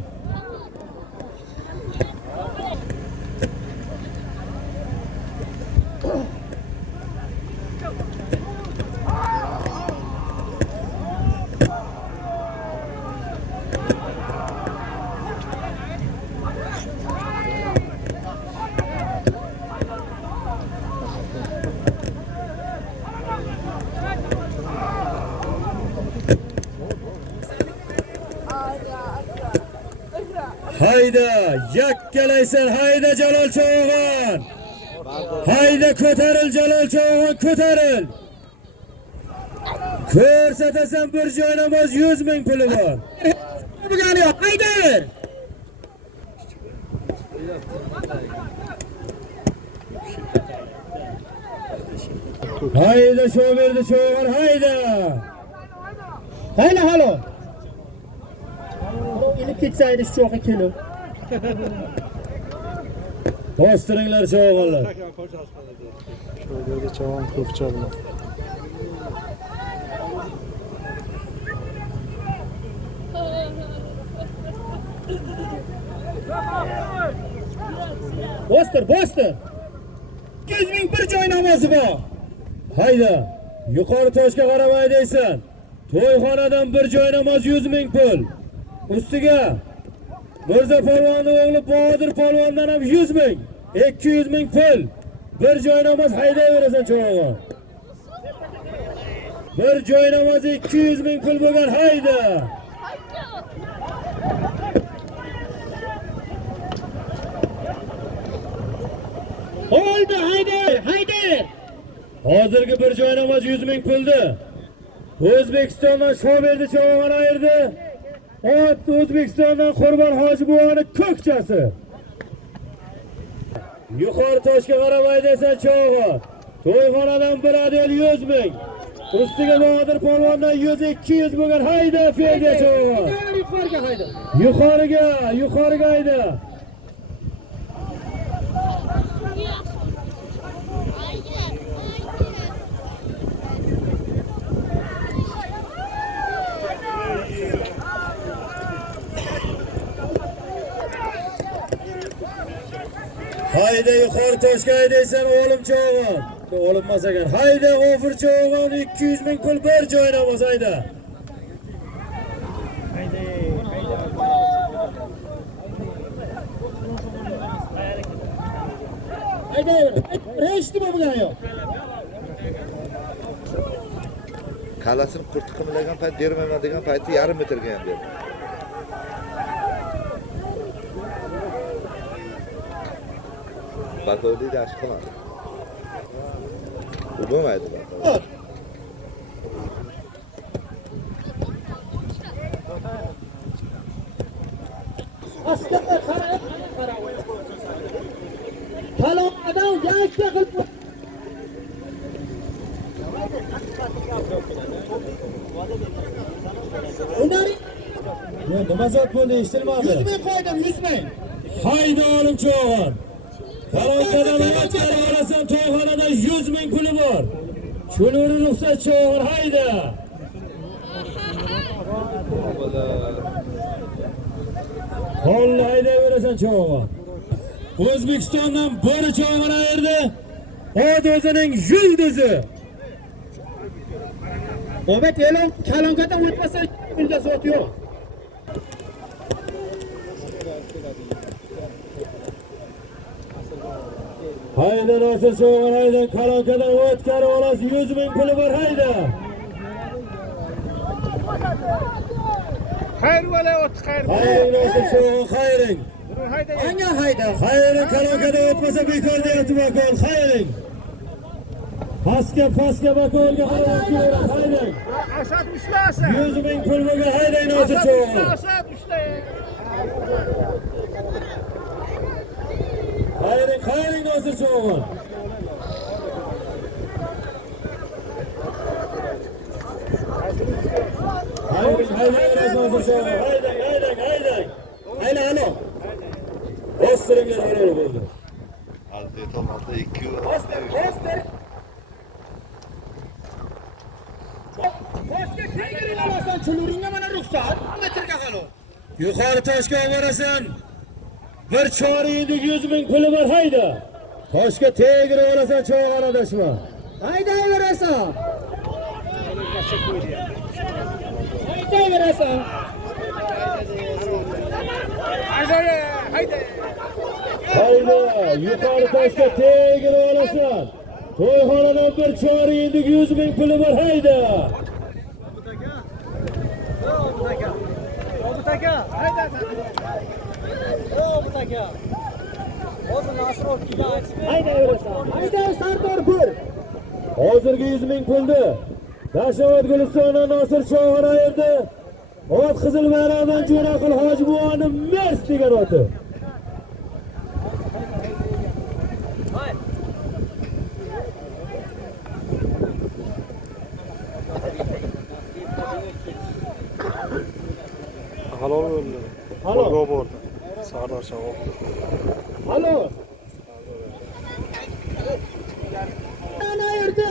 Hayda, yakkalaysan, hayda Jalol Cho'g'on. Hayda ko'taril Jalol Cho'g'on, ko'taril. Ko'rsatasan bir joynamoz 100 ming puli bor. Bugani yo'q, haydaver. Hayda sho'berdi Cho'g'on, hayda. Hayla halo. Ilib ketsaydi shu yoqqa kelib. Bostiringlar Cho'g'onlar. Sho'berdi cho'g'on ko'kcha bilan. Bostir, bostir. 200 ming bir joy namozi bor. Hayda, yuqori toshga qarab haydaysan. To'yxonadan bir joynamoz 100 ming pul. Ustiga Mirzo polvonning o'g'li Bodir polvondan ham 100 ming, 200 ming pul. Bir joynamoz haydayverasan Cho'g'on. Bir joynamoz 200 ming pul bo'lgan hayda. Oldu, haydaver, haydaver. Hozirgi bir joynamoz 100 ming puldi. O'zbekistondan Shoberdi Cho'g'on ayirdi. Ot O'zbekistondan Qurbon Hoji buvoni ko'kchasi. Yuqori toshga qarab haydaysan Cho'g'on. To'yxonadan bir adel 100 ming. Ustiga Bodir polvondan 100-200 bo'lgan hayda Fedya Cho'g'on. Yuqoriga hayda. Yuqoriga hayda. Hayda yuqori toshga haydaysan o'g'lim Cho'g'on. O'g'ilmas ekan. Hayda G'ofur Cho'g'on 200 ming pul bir joynamoz hayda. Haydaver. Hech nima bo'lgani yo'q. Kalasini qurti qimlagan payt bermayman degan payti yarim metrga ham berdi. Bakovli yaxshi qiladi. Bu bo'lmaydi. Aslida qarang. Kalon adam yakka qilib. Undari. Nima zot bo'ldi eshitilmadi. 100 ming qo'ydim, 100 ming. Hayda o'g'lim Cho'g'on. Qaroqadan o'tgan olasan to'yxonada 100 ming puli bor. Cho'luri ruxsat Cho'g'on hayda. Qo'lni haydayverasan Cho'g'on. O'zbekistondan bir Cho'g'on ayirdi. Ot o'zining yulduzi. Omet e'lon kalonkadan o'tmasa bunga zot yo'q. Hayda Nosir Sho'g'in hayda kalonkadan o'tkari olasiz 100 ming puli bor hayda. Xayr bo'la o'tdi, xayr. Hayring Nosir Sho'g'in hayring. Anga hayda. Hayring kalonkadan o'tmasa bekor deyapti bakol hayring. Pastga bakolga qarab hayring. Asad ushlasa. 100 ming pul bo'lgan hayring Nosir Sho'g'in. Asad ushlay. Hayring Nosir Sho'g'in. Hayring Nosir Sho'g'in. Hayring. Alo. Ostiringlar hayron bo'ldi. Aldı tomonda 2 Poster. Poster tegirib olasan, chuluringga mana ruxsat. Metrga qalo. Yuqori toshga borasan. Bir chorindik 100 ming puli bor hayda. Toshga tegirib olasan cho'g'on adashma. Haydayverasan. Haydayverasan. Hayda, yuqori toshga tegirib olasan. To'yxonadan bir chorindik 100 ming puli bor hayda. Hayday Sardor bir. Hozirgi 100 ming pulni Dashavat Gulistondan Nosir Sho'g'in ayirdi. Ot Qizil bayroqdan Jo'raqul Hojibovni mers degan oti. Halol bo'ldi. Halol bo'ldi. Sardor Sho'g'in. Alo. Ana yerda.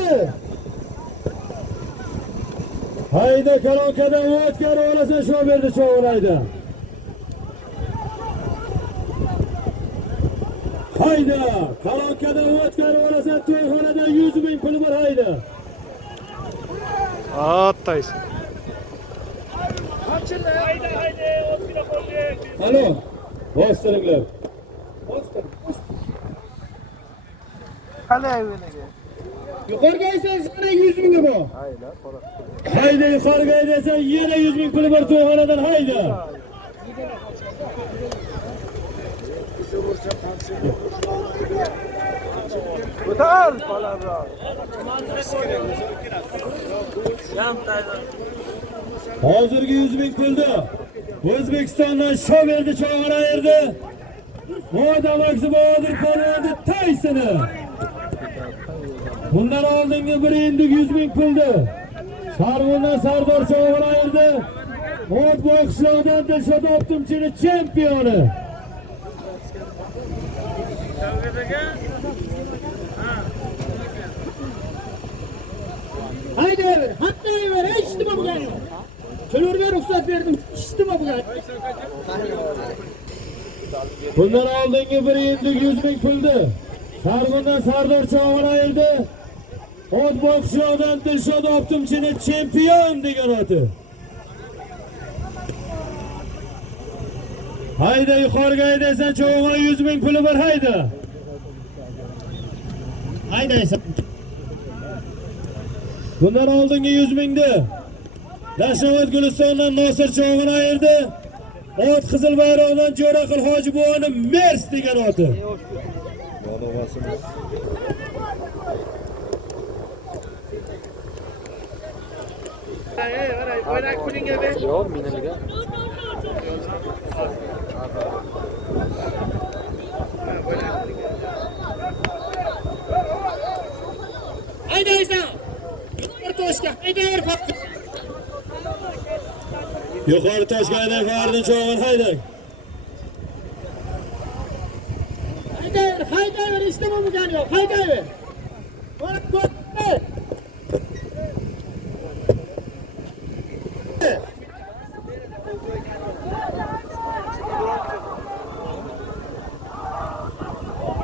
Hayda kalonkadan o'tkar olasan shu berdi Sho'g'in hayda. Hayda kalonkadan o'tkar olasan to'yxonadan 100 ming puli bor hayda. Attaysan. Alo. Bostiringlar. Yuqoriga aytsan yana 100 ming bor. Hayda yuqoriga aytsan yana 100 ming puli bor to'yxonadan hayda. Ko'tar palavra. Hozirgi 100 ming pulni O'zbekistondan Shoberdi Cho'g'on ayirdi. Mo'damoqsi Bodir Polvonni Taysini. Bundan oldingi bir endik 100 ming pulni Sharg'undan Sardor Sho'g'in ayirdi. O'tboy qishloqdan Dilshod Optimchini chempioni. Haydayver, hattayver, eshitma bugun. Chulurga ruxsat berdim, eshitma bugun. Bundan oldingi bir endik 100 ming pulni Sharg'undan Sardor Sho'g'in ayirdi. O'tboy qishloqdan Dilshod Optimchini chempion degan oti. Hayda yuqoriga aydasan Cho'g'on 100 ming puli bor hayda. Haydaysan. Bundan oldingi 100 mingni Dashavat Gulistondan Nosir Cho'g'in ayirdi. Ot Qizil bayroqdan Jo'raqul Hojibovni mers degan oti. Yo'lovasimiz. Yo'q, menilga. Haydaysan. Yuqori toshga haydayver. Yuqori toshga hayday Fardin Cho'g'in hayday. Haydayver, eshitma bugun yo'q. Haydayver.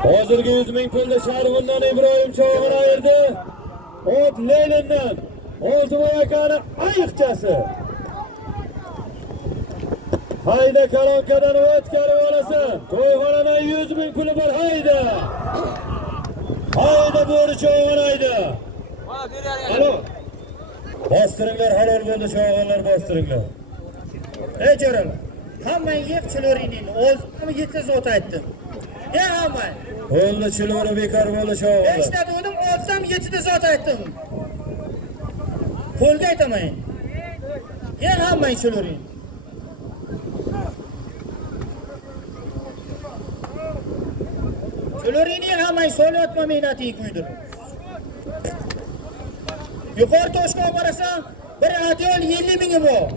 Hozirgi 100 ming pulni Sharg'undan Ibrohim Cho'g'in ayirdi. Ot Lenindan Oltimoy akani ayiqchasi. Hayda kalonkadan o'tkazib olasan. To'yxonadan 100 ming puli bor hayda. Hayda bo'ri cho'g'on hayda. Alo. Bostiringlar halol bo'ldi cho'g'onlar bostiringlar. Ey jo'ralar, hammang yeb chiloringni, o'ltimi 7 zot aytdim. Ya hammang. Bo'ldi chilori bekor bo'ldi cho'g'onlar. Eshitdim, 6dan 7 zot aytdim. Qo'lga aytaman. Ya hammang chiloring. Chiloringni hammang so'layotma mehnating kuydir. Yuqori toshga borasan, bir adyol 50 mingi bor.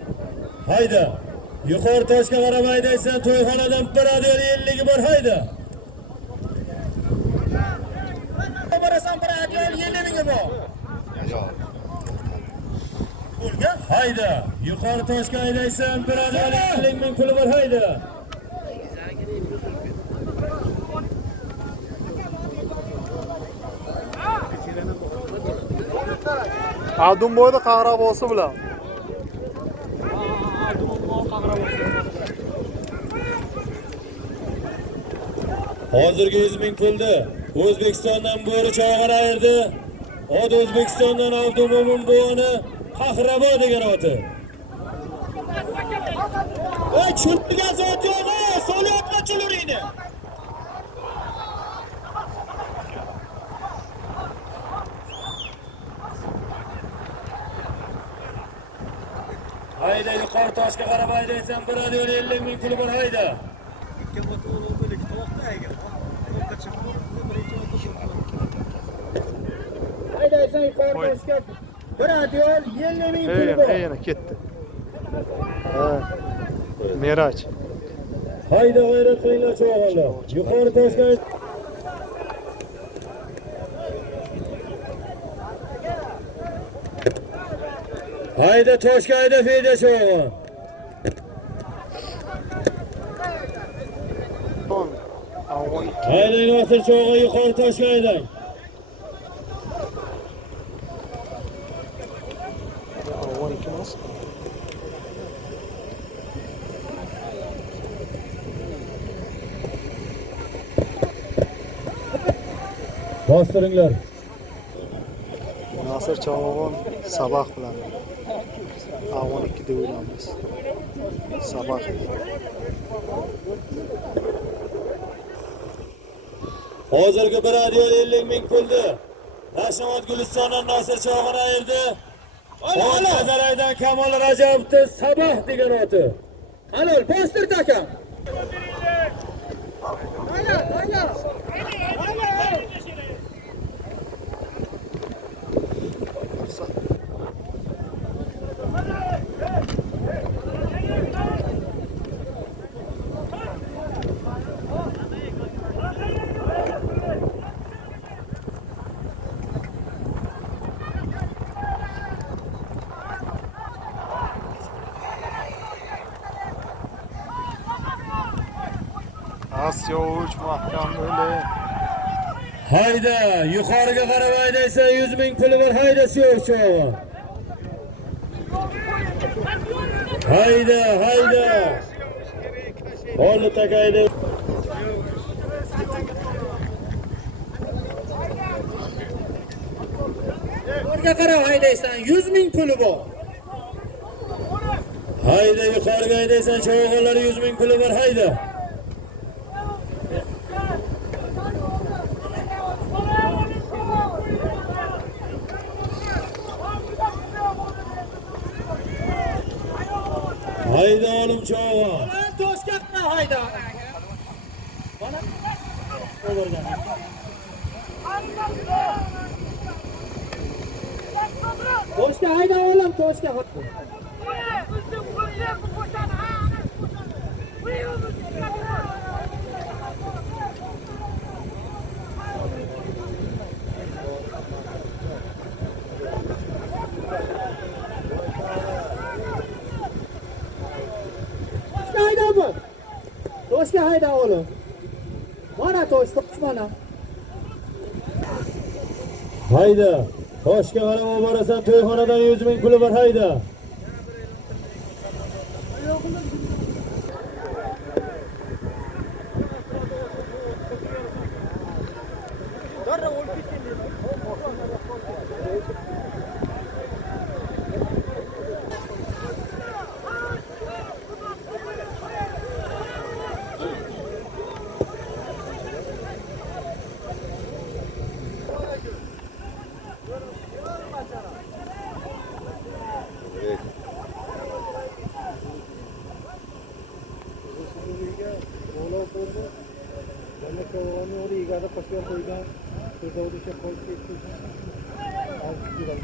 Hayda. Yuqori toshga qarab haydaysan, to'yxonadan bir adyol 50 ga bor hayda. Borasan, bir adyol 50 mingi bor. Qo'lga Hayda. Yuqori toshga haydaysan, bir adyol 50 ming puli bor hayda. Adum bo'yda qag'rabosi bilan. Hozirgi 100 ming pulni O'zbekistondan bo'ri cho'g'on ayirdi. Ot O'zbekistondan Abdumo'min bo'g'ini Qahrabo degan oti. Ey chulga zot yo'q, so'layotma chiloringni. Hayda yuqori toshga qarab haydaysan, bir adyol 50 ming puli bor hayda. Haydaysan yuqori toshga, bir adyol 50 ming puli bor. Yana ketdi. Ha. Meraj. Hayda g'ayrat qilinglar cho'g'onlar. Yuqori toshga hayda toshga hayda feyda cho'g'on. Haydang Nosir cho'g'on yuqori toshga haydang. Bostiringlar. Nasir Chavog'on Sabah bilan. Avon 2 deb o'ylamiz. Sabah. Hozirgi bir adyol 50 ming pulni Nashamat Gulistondan Nosir cho'g'on ayirdi. Ot Nazaraydan Kamol Rajabovning Sabah degan oti. Halol, postir takam. Asyo uch mahkam böyle. Hayda, yuqoriga qarab haydaysan 100 ming puli bor hayda cho'g'on. Hayda, hayda. Qo'lni takaydi. Qo'lga qarab haydaysan, 100 ming puli bor. Hayda, yuqoriga haydaysan, cho'g'onlar 100 ming puli bor hayda. Hayda oğlum çoğun. Toshkentni hayda. Bana o'g'irgan. Toshka hayda oğlum, Toshka. Toshka hayda oğlum. Mana tosh mana. Hayda. Toshga qarab borasan, to'yxonadan 100 ming puli bor, hayda.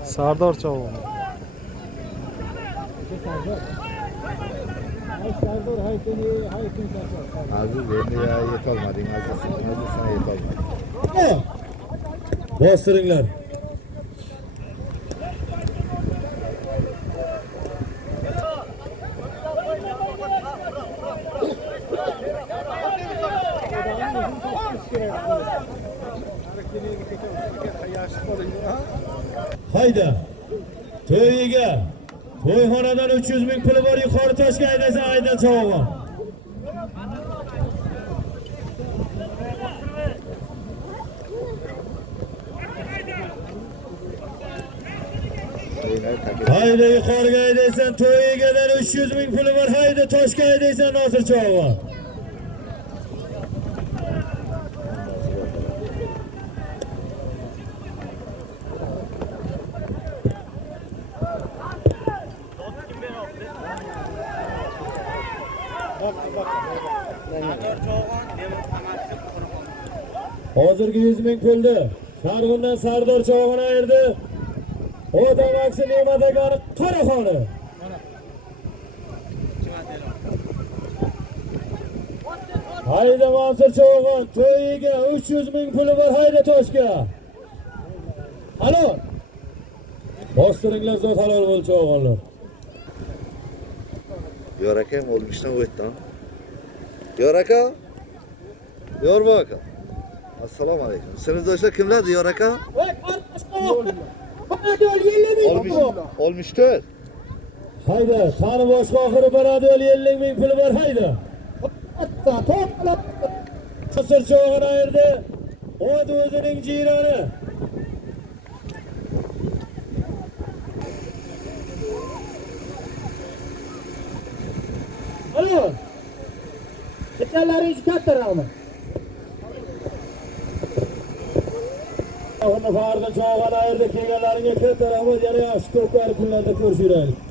Sardor Cho'g'on. Aziz endi ya yetolmading Aziz. Aziz sana yetolmadi. Bostiringlar. Hayda. To'yiga. To'yxonadan 300 ming puli bor, yuqori toshga haydasa hayda Cho'g'on. Hayda yuqoriga haydaysan, to'yigadan 300 ming puli bor, hayda toshga haydaysan Nosir Cho'g'on. Hozirgi 100 ming pulni Sharg'undan Sardor Cho'g'on ayirdi. Odam aksi Ne'matagani Qoraxoni. Hayda Mansur Cho'g'on, to'yiga 300 ming puli bor, hayda toshga. Halol. Bostiringlar zot halol bo'l Cho'g'onlar. Yor akam olmishdan o'tdi. Yor aka. Yor aka. Assalomu alaykum. Sinfdoshlar kimlar Yor aka? Voy, qardoshlar. Qanday yo'llaydi? 64. Hayda, qani boshqa oxiri boradi, 50 ming puli bor, hayda. Mansur Cho'g'on ayirdi. O'zi o'zining jironi. Alo. Ketalaringiz katta rahmat. Fardan Cho'g'on ayirdi, kelganlaringga katta rahmat, yana yaxshi ko'pkari kunlarda ko'rishaylik.